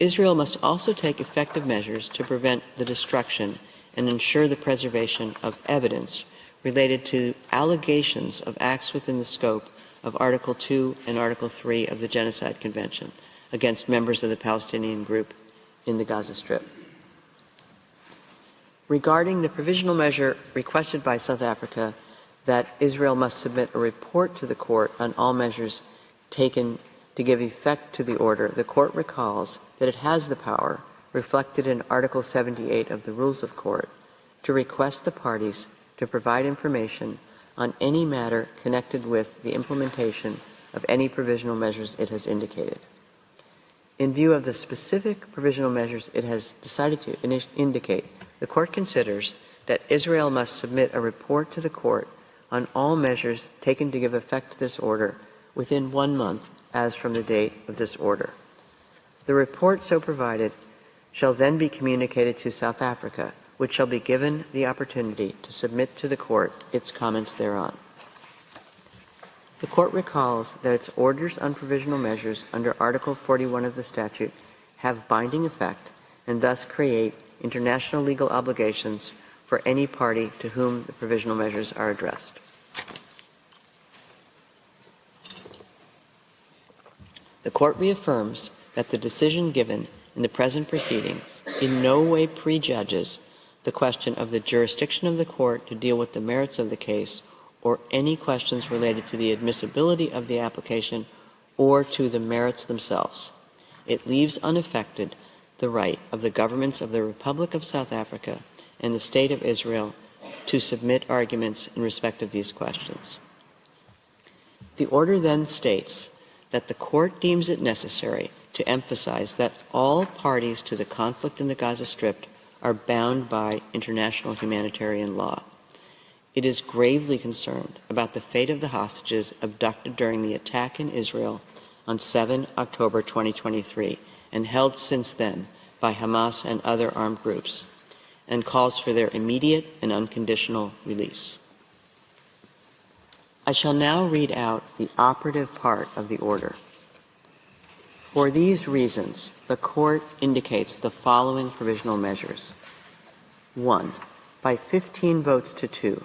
Israel must also take effective measures to prevent the destruction and ensure the preservation of evidence related to allegations of acts within the scope of Article 2 and Article 3 of the Genocide Convention against members of the Palestinian group in the Gaza Strip. Regarding the provisional measure requested by South Africa that Israel must submit a report to the Court on all measures taken to give effect to the order, the Court recalls that it has the power, reflected in Article 78 of the Rules of Court, to request the parties to provide information on any matter connected with the implementation of any provisional measures it has indicated. In view of the specific provisional measures it has decided to indicate, the Court considers that Israel must submit a report to the Court on all measures taken to give effect to this order within 1 month as from the date of this order. The report so provided shall then be communicated to South Africa, which shall be given the opportunity to submit to the Court its comments thereon. The Court recalls that its orders on provisional measures under Article 41 of the statute have binding effect and thus create international legal obligations for any party to whom the provisional measures are addressed. The Court reaffirms that the decision given in the present proceedings in no way prejudges the question of the jurisdiction of the Court to deal with the merits of the case or any questions related to the admissibility of the application or to the merits themselves. It leaves unaffected the right of the governments of the Republic of South Africa and the State of Israel to submit arguments in respect of these questions. The order then states that the Court deems it necessary to emphasize that all parties to the conflict in the Gaza Strip are bound by international humanitarian law. It is gravely concerned about the fate of the hostages abducted during the attack in Israel on 7 October 2023 and held since then by Hamas and other armed groups, and calls for their immediate and unconditional release. I shall now read out the operative part of the order. For these reasons, the Court indicates the following provisional measures. 1. By 15 votes to 2,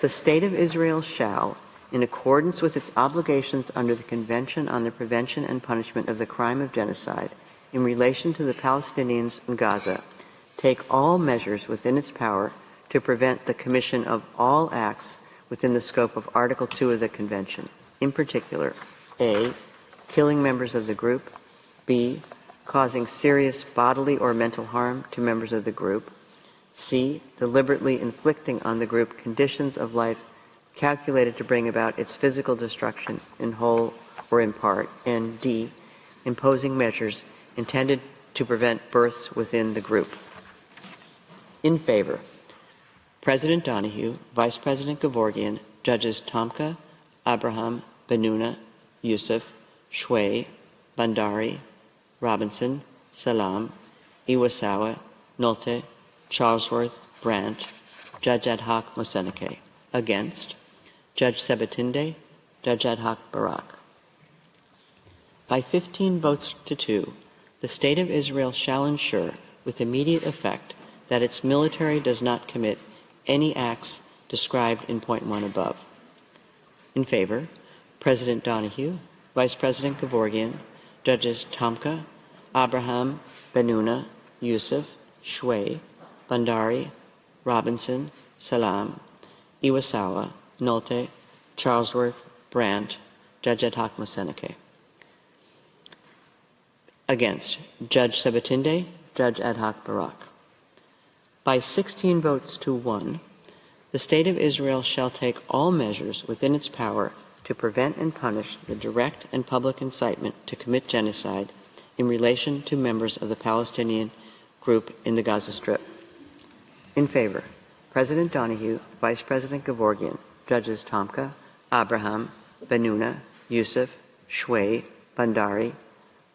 the State of Israel shall, in accordance with its obligations under the Convention on the Prevention and Punishment of the Crime of Genocide in relation to the Palestinians in Gaza, take all measures within its power to prevent the commission of all acts within the scope of Article 2 of the Convention, in particular, A, killing members of the group, B, causing serious bodily or mental harm to members of the group, C, deliberately inflicting on the group conditions of life calculated to bring about its physical destruction in whole or in part, and D, imposing measures intended to prevent births within the group. In favor, President Donahue, Vice President Gevorgian, Judges Tomka, Abraham, Benuna, Youssef, Shway, Bandari, Robinson, Salam, Iwasawa, Nolte, Charlesworth, Brandt, Judge Ad hoc Moseneke. Against, Judge Sebatinde, Judge Ad hoc Barak. By 15 votes to 2, the State of Israel shall ensure, with immediate effect, that its military does not commit any acts described in point 1 above. In favor, President Donahue, Vice President Gevorgian, Judges Tomka, Abraham, Benuna, Youssef, Shway, Bandari, Robinson, Salam, Iwasawa, Nolte, Charlesworth, Brandt, Judge Ad hoc Moseneke. Against, Judge Sebatinde, Judge Ad hoc Barak. By 16 votes to 1, the State of Israel shall take all measures within its power to prevent and punish the direct and public incitement to commit genocide in relation to members of the Palestinian group in the Gaza Strip. In favor, President Donahue, Vice President Gevorgian, Judges Tomka, Abraham, Benuna, Youssef, Shway, Bandari,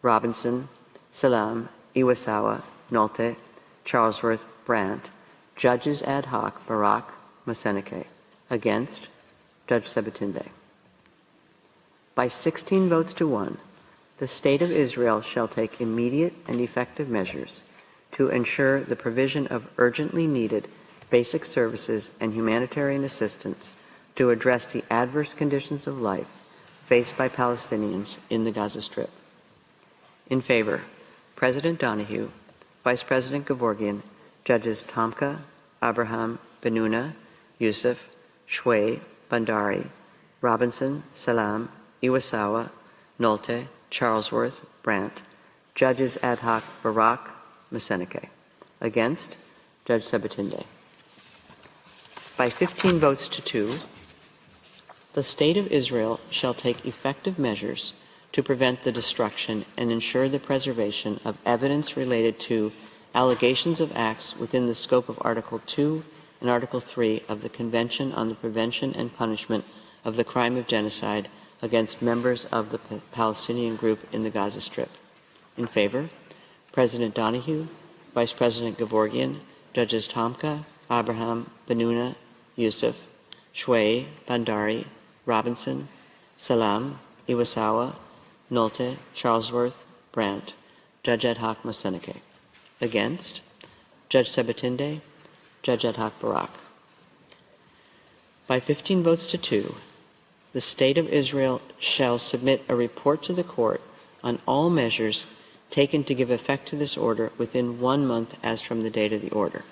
Robinson, Salam, Iwasawa, Nolte, Charlesworth, Brandt, Judges Ad hoc Barak, Moseneke. Against, Judge Sebatinde. By 16 votes to 1, the State of Israel shall take immediate and effective measures to ensure the provision of urgently needed basic services and humanitarian assistance to address the adverse conditions of life faced by Palestinians in the Gaza Strip. In favor, President Donahue, Vice President Gevorgian, Judges Tomka, Abraham, Benuna, Youssef, Shway, Bandari, Robinson, Salam, Iwasawa, Nolte, Charlesworth, Brandt, Judges Ad hoc Barak, Moseneke. Against, Judge Sebatinde. By 15 votes to 2, the State of Israel shall take effective measures to prevent the destruction and ensure the preservation of evidence related to allegations of acts within the scope of Article 2 and Article 3 of the Convention on the Prevention and Punishment of the Crime of Genocide against members of the Palestinian group in the Gaza Strip. In favor, President Donahue, Vice President Gevorgian, Judges Tomka, Abraham, Benuna, Youssef, Shway, Bandari, Robinson, Salam, Iwasawa, Nolte, Charlesworth, Brandt, Judge Ad hoc Moseneke. Against? Judge Sabatinde, Judge Ad hoc Barak. By 15 votes to 2, the State of Israel shall submit a report to the court on all measures taken to give effect to this order within 1 month as from the date of the order.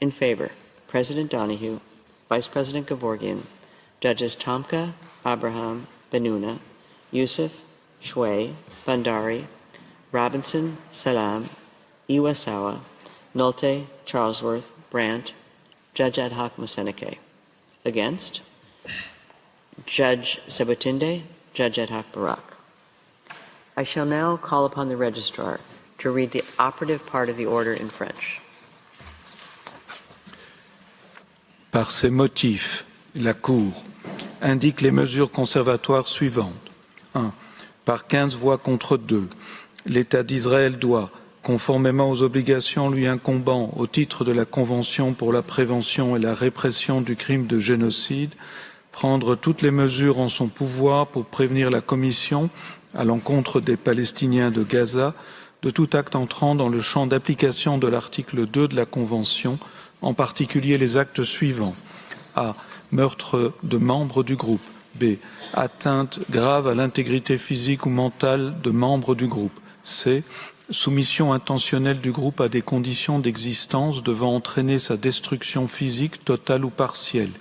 In favor, President Donahue, Vice President Gevorgian, Judges Tomka, Abraham, Benuna, Youssef, Shway, Bandari, Robinson, Salam, Iwasawa, Nolte, Charlesworth, Brandt, Judge Ad hoc Moseneke. Against? Judge Sabatinde, Judge Ad hoc Barak. I shall now call upon the registrar to read the operative part of the order in French. Par ces motifs, la Cour indique les mesures conservatoires suivantes. 1. Par 15 voix contre 2, l'État d'Israël doit, conformément aux obligations lui incombant au titre de la Convention pour la prévention et la répression du crime de génocide, prendre toutes les mesures en son pouvoir pour prévenir la commission, à l'encontre des Palestiniens de Gaza, de tout acte entrant dans le champ d'application de l'article 2 de la Convention, en particulier les actes suivants. A. Meurtre de membres du groupe. B. Atteinte grave à l'intégrité physique ou mentale de membres du groupe. C. Soumission intentionnelle du groupe à des conditions d'existence devant entraîner sa destruction physique totale ou partielle.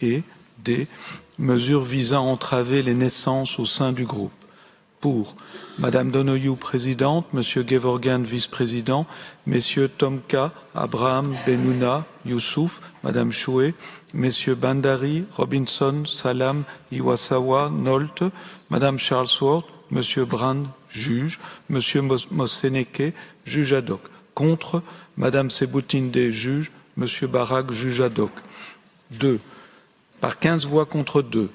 Et D. Mesures visant à entraver les naissances au sein du groupe. Pour Madame Donoghue, présidente, Monsieur Gevorgian, vice-président, Messieurs Tomka, Abraham, Benuna, Youssouf, Madame Choué, Messieurs Bandari, Robinson, Salam, Iwasawa, Nolte, Madame Charlesworth, Monsieur Brand, juge, Monsieur Moseneke, juge ad hoc. Contre, Madame Seboutinde, juge, Monsieur Barak, juge ad hoc. 2. Par 15 voix contre 2,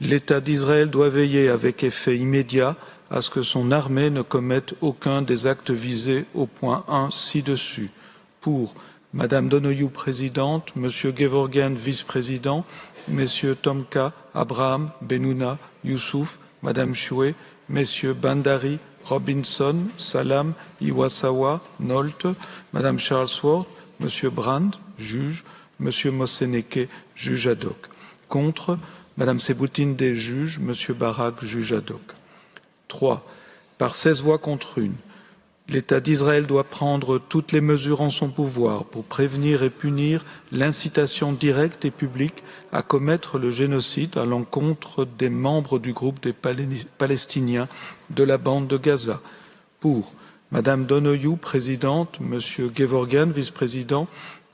l'État d'Israël doit veiller avec effet immédiat à ce que son armée ne commette aucun des actes visés au point 1 ci-dessus. Pour Madame Donoghue, présidente, Monsieur Gevorgian, vice-président, Messieurs Tomka, Abraham, Benuna, Youssouf, Madame Choué, Messieurs Bandari, Robinson, Salam, Iwasawa, Nolte, Madame Charlesworth, Monsieur Brand, juge, Monsieur Moseneke, juge ad hoc. Contre, Madame Seboutinde, juge, Monsieur Barak, juge ad hoc. 3. Par 16 voix contre 1, l'État d'Israël doit prendre toutes les mesures en son pouvoir pour prévenir et punir l'incitation directe et publique à commettre le génocide à l'encontre des membres du groupe des Palestiniens de la bande de Gaza. Pour Madame Donoghue, présidente, Monsieur Gevorgian, vice-président,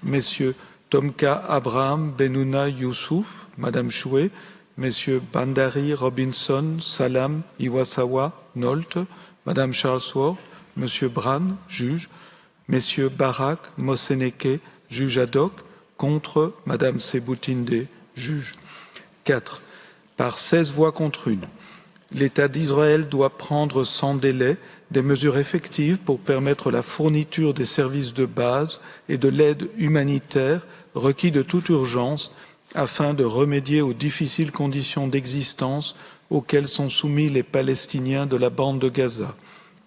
Messieurs Tomka, Abraham, Benuna, Youssouf, Madame Choué, Messieurs Bandari, Robinson, Salam, Iwasawa, Nolte, Madame Charlesworth, Monsieur Brand, juge, Messieurs Barak, Moseneke, juge ad hoc, contre Madame Seboutinde, juge. 4. Par 16 voix contre 1, l'État d'Israël doit prendre sans délai des mesures effectives pour permettre la fourniture des services de base et de l'aide humanitaire requis de toute urgence afin de remédier aux difficiles conditions d'existence auxquelles sont soumis les Palestiniens de la bande de Gaza.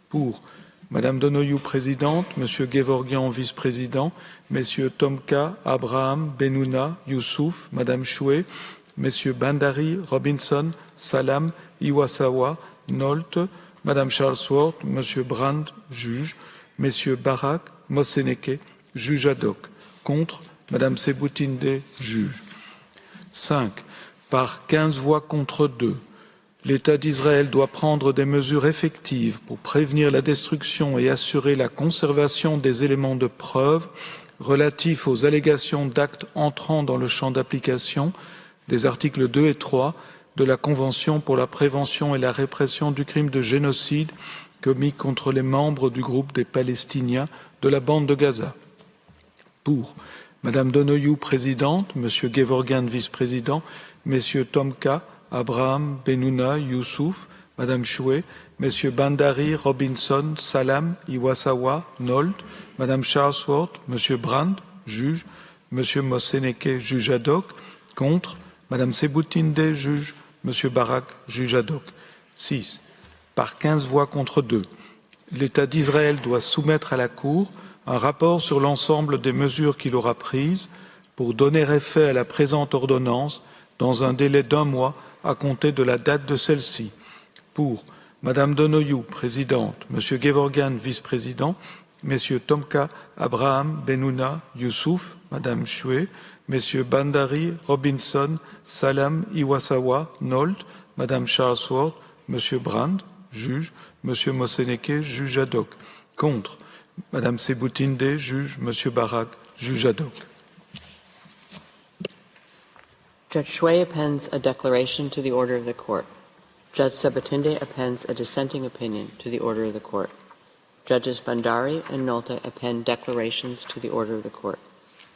Pour Madame Donoghue, présidente, Monsieur Gevorgian, vice-président, Messieurs Tomka, Abraham, Benuna, Youssouf, Madame Choué, Messieurs Bandari, Robinson, Salam, Iwasawa, Nolte, Madame Charlesworth, Monsieur Brand, juge, Messieurs Barak, Moseneke, juge ad hoc. Contre, Madame Seboutinde, juge. 5. Par 15 voix contre 2, l'État d'Israël doit prendre des mesures effectives pour prévenir la destruction et assurer la conservation des éléments de preuve relatifs aux allégations d'actes entrant dans le champ d'application des articles 2 et 3 de la Convention pour la prévention et la répression du crime de génocide commis contre les membres du groupe des Palestiniens de la bande de Gaza. Pour Madame Donoghue, présidente, Monsieur Gevorgian, vice-président, Messieurs Tomka, Abraham, Benuna, Youssouf, Madame Choué, Messieurs Bandari, Robinson, Salam, Iwasawa, Nolte, Madame Charlesworth, Monsieur Brand, juge, Monsieur Moseneke, juge ad hoc, contre, Madame Seboutinde, juge, Monsieur Barak, juge ad hoc. 6. Par 15 voix contre 2, l'État d'Israël doit soumettre à la Cour un rapport sur l'ensemble des mesures qu'il aura prises pour donner effet à la présente ordonnance dans un délai d'1 mois à compter de la date de celle-ci. Pour Madame Donoyou, présidente, Monsieur Gevorgan, vice-président, Messieurs Tomka, Abraham, Benouna, Youssouf, Madame Choué, Messieurs Bandari, Robinson, Salam, Iwasawa, Nolt, Madame Charlesworth, Monsieur Brand, juge, Monsieur Moseneke, juge ad hoc. Contre, Madame Sebutinde, juge, Monsieur Barak, juge ad hoc. Judge Shui appends a declaration to the order of the court. Judge Sabatinde appends a dissenting opinion to the order of the court. Judges Bandari and Nolte append declarations to the order of the court.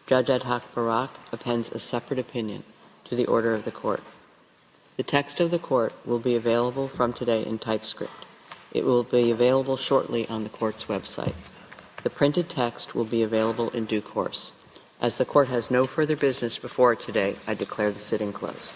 Judge Ad hoc Barak appends a separate opinion to the order of the court. The text of the court will be available from today in typescript. It will be available shortly on the court's website. The printed text will be available in due course. As the court has no further business before it today, I declare the sitting closed.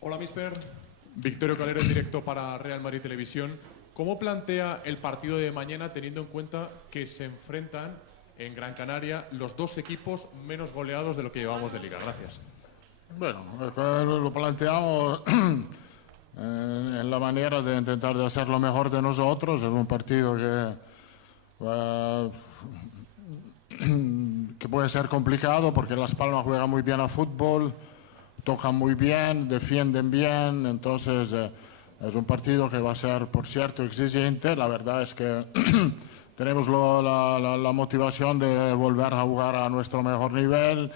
Hola, mister. Victorio Calero en directo para Real Madrid Televisión. ¿Cómo plantea el partido de mañana teniendo en cuenta que se enfrentan en Gran Canaria los dos equipos menos goleados de lo que llevamos de liga? Gracias. Bueno, lo planteamos en la manera de intentar de hacer lo mejor de nosotros. Es un partido que puede ser complicado porque Las Palmas juega muy bien al fútbol, tocan muy bien, defienden bien, entonces es un partido que va a ser, por cierto, exigente. La verdad es que tenemos la motivación de volver a jugar a nuestro mejor nivel,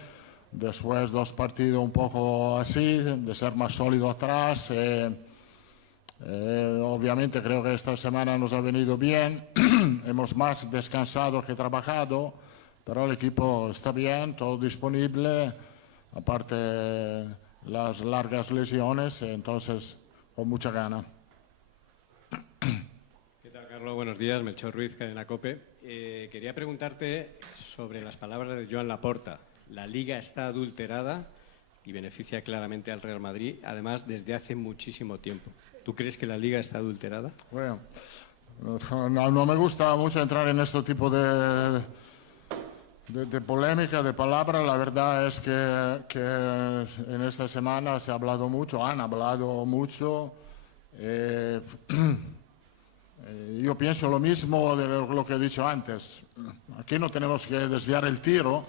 después 2 partidos un poco así, de ser más sólido atrás. Obviamente creo que esta semana nos ha venido bien, hemos más descansado que trabajado, pero el equipo está bien, todo disponible, aparte las largas lesiones, entonces con mucha gana. ¿Qué tal, Carlos? Buenos días, Melchor Ruiz, Cadena COPE. Quería preguntarte sobre las palabras de Joan Laporta. La Liga está adulterada y beneficia claramente al Real Madrid, además desde hace muchísimo tiempo. ¿Tú crees que la Liga está adulterada? Bueno, no me gusta mucho entrar en este tipo de polémica, de palabras. La verdad es que en esta semana se ha hablado mucho, han hablado mucho. Yo pienso lo mismo de lo que he dicho antes. Aquí no tenemos que desviar el tiro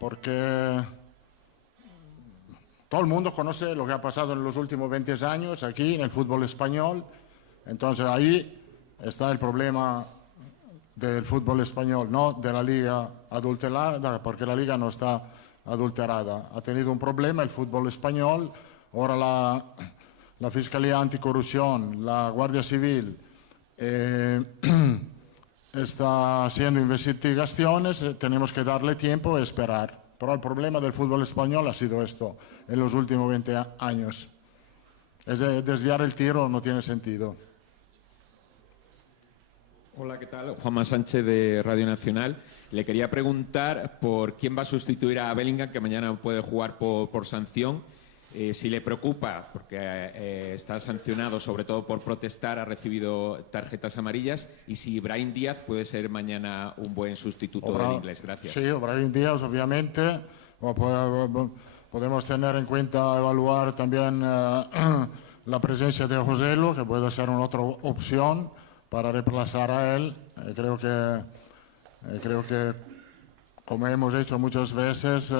porque todo el mundo conoce lo que ha pasado en los últimos 20 años aquí en el fútbol español. Entonces ahí está el problema del fútbol español, no de la liga adulterada, porque la liga no está adulterada. Ha tenido un problema el fútbol español. Ahora la Fiscalía Anticorrupción, la Guardia Civil está haciendo investigaciones, tenemos que darle tiempo y esperar. Pero el problema del fútbol español ha sido esto en los últimos 20 años. Desviar el tiro no tiene sentido. Hola, ¿qué tal? Juanma Sánchez de Radio Nacional. Le quería preguntar por quién va a sustituir a Bellingham, que mañana puede jugar por sanción. Si le preocupa, porque está sancionado sobre todo por protestar, ha recibido tarjetas amarillas, y si Brahim Díaz puede ser mañana un buen sustituto del inglés. Gracias. Sí, Brahim Díaz, obviamente. Podemos tener en cuenta, evaluar también la presencia de Joselu, que puede ser una otra opción para reemplazar a él. Creo que, como hemos hecho muchas veces,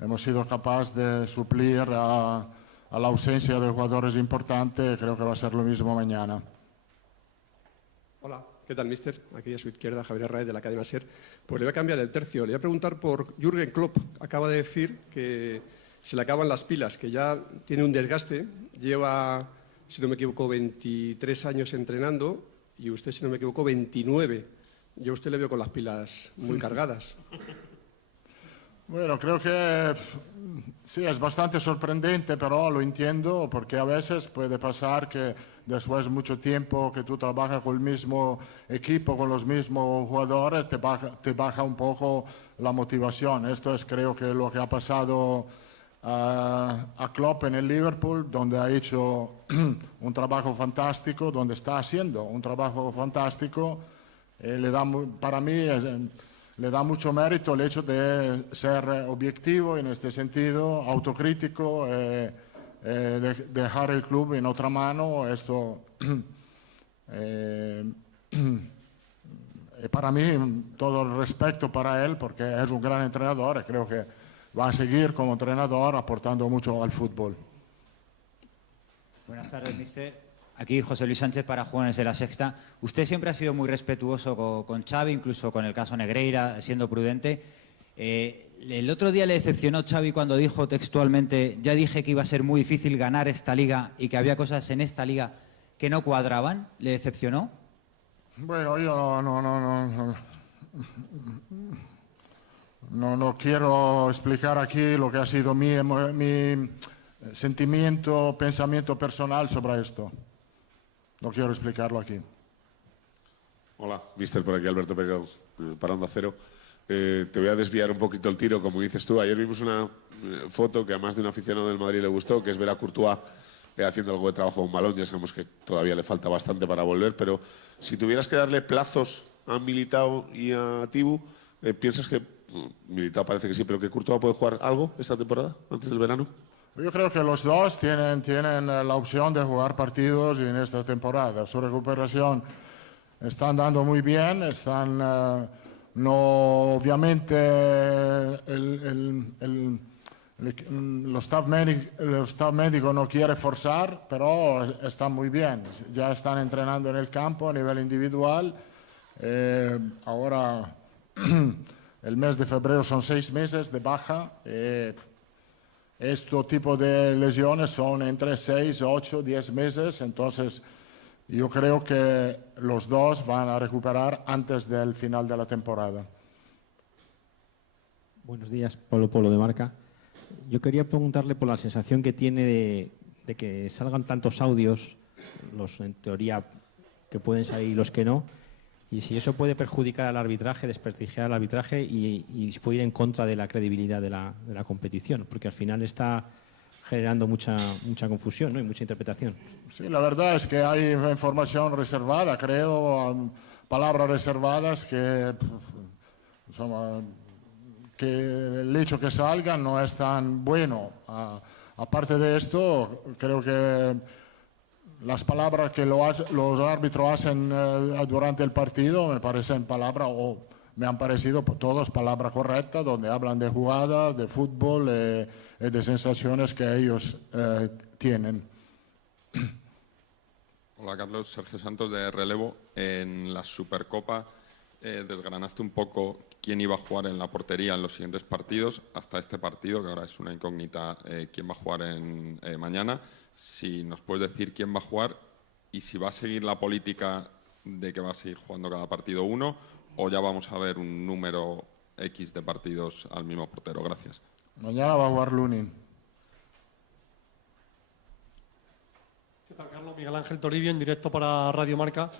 hemos sido capaces de suplir a la ausencia de jugadores importantes. Creo que va a ser lo mismo mañana. Hola, ¿qué tal, mister? Aquí a su izquierda, Javier Arraez, de la cadena SER. Pues le voy a cambiar el tercio. Le voy a preguntar por Jürgen Klopp. Acaba de decir que se le acaban las pilas, que ya tiene un desgaste. Lleva, si no me equivoco, 23 años entrenando y usted, si no me equivoco, 29. Yo a usted le veo con las pilas muy cargadas. Bueno, creo que sí, es bastante sorprendente, pero lo entiendo, porque a veces puede pasar que después de mucho tiempo que tú trabajas con el mismo equipo, con los mismos jugadores, te baja un poco la motivación. Esto es, creo que lo que ha pasado a Klopp en el Liverpool, donde ha hecho un trabajo fantástico, donde está haciendo un trabajo fantástico. Para mí le da mucho mérito el hecho de ser objetivo en este sentido, autocrítico, dejar el club en otra mano. Esto, para mí, todo el respeto para él, porque es un gran entrenador y creo que va a seguir como entrenador aportando mucho al fútbol. Buenas tardes, mister. Aquí José Luis Sánchez para Jóvenes de la Sexta. Usted siempre ha sido muy respetuoso con Xavi, incluso con el caso Negreira, siendo prudente. El otro día le decepcionó Xavi cuando dijo textualmente: ya dije que iba a ser muy difícil ganar esta liga y que había cosas en esta liga que no cuadraban. ¿Le decepcionó? Bueno, yo no quiero explicar aquí lo que ha sido mi sentimiento, pensamiento personal sobre esto. No quiero explicarlo aquí. Hola, mister, por aquí Alberto Pereiro, para Onda Cero. Te voy a desviar un poquito el tiro, como dices tú. Ayer vimos una foto que a más de un aficionado del Madrid le gustó, que es ver a Courtois haciendo algo de trabajo con balón. Ya sabemos que todavía le falta bastante para volver, pero si tuvieras que darle plazos a Militao y a Tibu, ¿piensas que Militao parece que sí, pero que Courtois puede jugar algo esta temporada, antes del verano? Yo creo que los dos tienen la opción de jugar partidos en esta temporada. Su recuperación está andando muy bien, obviamente el staff médico no quiere forzar, pero están muy bien. Ya están entrenando en el campo a nivel individual. Ahora, el mes de febrero son 6 meses de baja. Este tipo de lesiones son entre 6, 8, 10 meses, entonces yo creo que los dos van a recuperar antes del final de la temporada. Buenos días, Polo de Marca. Yo quería preguntarle por la sensación que tiene de que salgan tantos audios, los en teoría que pueden salir y los que no, y si eso puede perjudicar al arbitraje, desprestigiar al arbitraje y puede ir en contra de la credibilidad de la competición, porque al final está generando mucha confusión, ¿no? Y mucha interpretación. Sí, la verdad es que hay información reservada, creo, palabras reservadas que el hecho que salgan no es tan bueno. Aparte de esto, creo que las palabras que los árbitros hacen durante el partido me parecen palabras, o me han parecido todas palabras correctas, donde hablan de jugadas, de fútbol y de sensaciones que ellos tienen. Hola Carlos, Sergio Santos de Relevo. En la Supercopa desgranaste un poco quién iba a jugar en la portería en los siguientes partidos, hasta este partido, que ahora es una incógnita, quién va a jugar mañana. Si nos puedes decir quién va a jugar y si va a seguir la política de que va a seguir jugando cada partido uno, o ya vamos a ver un número X de partidos al mismo portero. Gracias. Mañana va a jugar Lunin. ¿Qué tal, Carlos? Miguel Ángel Toribio, en directo para Radio Marca.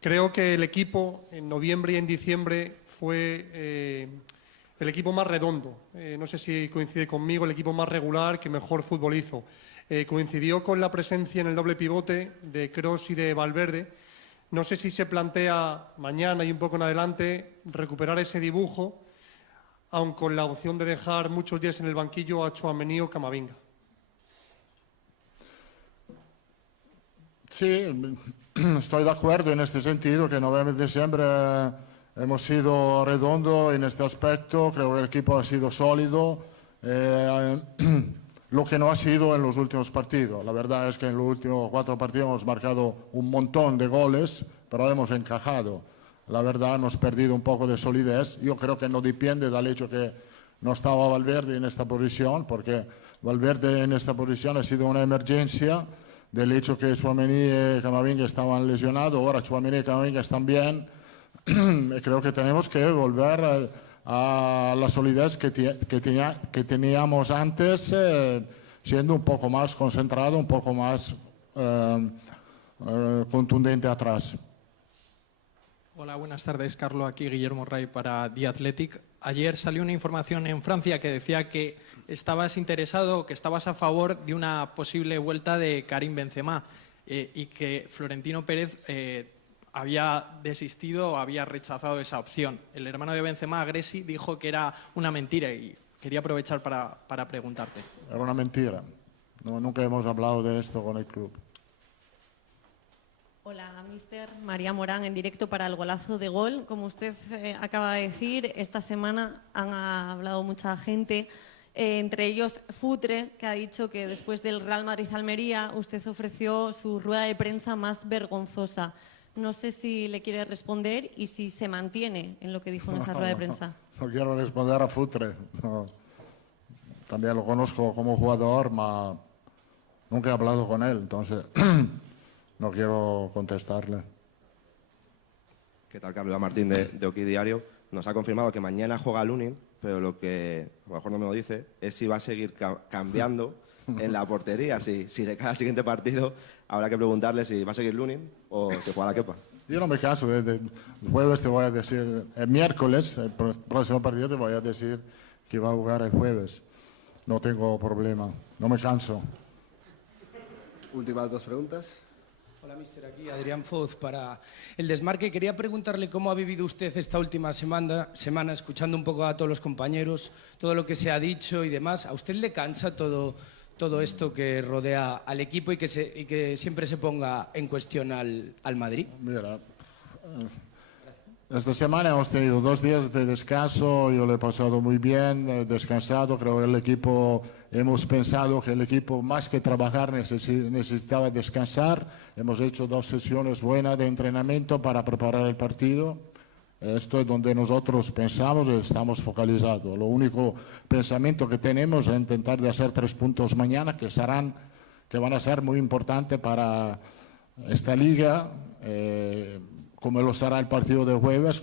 Creo que el equipo en noviembre y en diciembre fue el equipo más redondo. No sé si coincide conmigo, el equipo más regular, que mejor fútbol hizo. Coincidió con la presencia en el doble pivote de Kroos y de Valverde. No sé si se plantea mañana y un poco en adelante recuperar ese dibujo, aun con la opción de dejar muchos días en el banquillo a Tchouaméni o Camavinga. Sí, estoy de acuerdo en este sentido, que en noviembre y diciembre hemos sido redondos en este aspecto. Creo que el equipo ha sido sólido, lo que no ha sido en los últimos partidos. La verdad es que en los últimos 4 partidos hemos marcado un montón de goles, pero hemos encajado. La verdad, hemos perdido un poco de solidez. Yo creo que no depende del hecho que no estaba Valverde en esta posición, porque Valverde en esta posición ha sido una emergencia del hecho que Tchouaméni y Camavinga estaban lesionados. Ahora Tchouaméni y Camavinga están bien. Creo que tenemos que volver a la solidez que teníamos antes, siendo un poco más concentrado, un poco más contundente atrás. Hola, buenas tardes, Carlos. Aquí Guillermo Ray para The Athletic. Ayer salió una información en Francia que decía que estabas interesado, que estabas a favor de una posible vuelta de Karim Benzema y que Florentino Pérez había desistido, había rechazado esa opción. El hermano de Benzema, Agresi, dijo que era una mentira y quería aprovechar para preguntarte. Era una mentira. No, nunca hemos hablado de esto con el club. Hola, mister. María Morán, en directo para el golazo de gol. Como usted acaba de decir, esta semana han hablado mucha gente, entre ellos Futre, que ha dicho que después del Real Madrid-Almería usted ofreció su rueda de prensa más vergonzosa. No sé si le quiere responder y si se mantiene en lo que dijo en esa rueda de prensa. No quiero responder a Futre. No. También lo conozco como jugador, pero nunca he hablado con él, entonces no quiero contestarle. ¿Qué tal, Carlos Martín de Oki Diario? Nos ha confirmado que mañana juega Lunin, pero lo que a lo mejor no me lo dice es si va a seguir cambiando en la portería. Si de cada siguiente partido habrá que preguntarle si va a seguir Lunin o si juega la Kepa. Yo no me canso. El jueves te voy a decir, el miércoles, el próximo partido te voy a decir que va a jugar el jueves. No tengo problema, no me canso. Últimas 2 preguntas. Hola, mister. Aquí Adrián Foz para el Desmarque. Quería preguntarle cómo ha vivido usted esta última semana, escuchando un poco a todos los compañeros, todo lo que se ha dicho y demás. ¿A usted le cansa todo esto que rodea al equipo y que siempre se ponga en cuestión al Madrid? Mira, esta semana hemos tenido 2 días de descanso, yo lo he pasado muy bien, he descansado, creo que el equipo, hemos pensado que el equipo más que trabajar necesitaba descansar, hemos hecho 2 sesiones buenas de entrenamiento para preparar el partido, esto es donde nosotros pensamos y estamos focalizados. Lo único pensamiento que tenemos es intentar de hacer 3 puntos mañana que van a ser muy importantes para esta liga, como lo será el partido de jueves,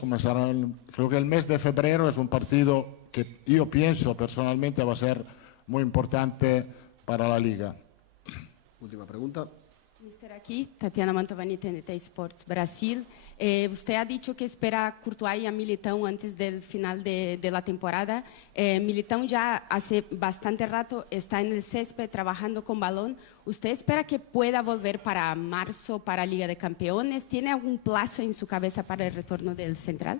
creo que el mes de febrero es un partido que yo pienso personalmente va a ser muy importante para la liga. Última pregunta. Mister, aquí, Tatiana Mantovani, TNT Sports Brasil. Usted ha dicho que espera a Courtois y a Militão antes del final de la temporada. Militão ya hace bastante rato está en el césped trabajando con balón. ¿Usted espera que pueda volver para marzo, para Liga de Campeones? ¿Tiene algún plazo en su cabeza para el retorno del central?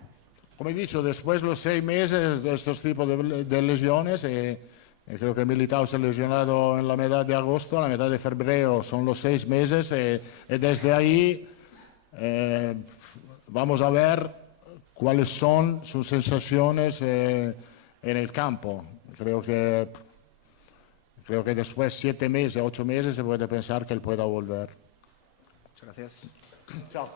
Como he dicho, después de los 6 meses de estos tipos de lesiones, creo que Militão se ha lesionado en la mitad de agosto, la mitad de febrero son los 6 meses, y desde ahí vamos a ver cuáles son sus sensaciones en el campo. Creo que después 7 meses, 8 meses se puede pensar que él pueda volver. Muchas gracias. Chao.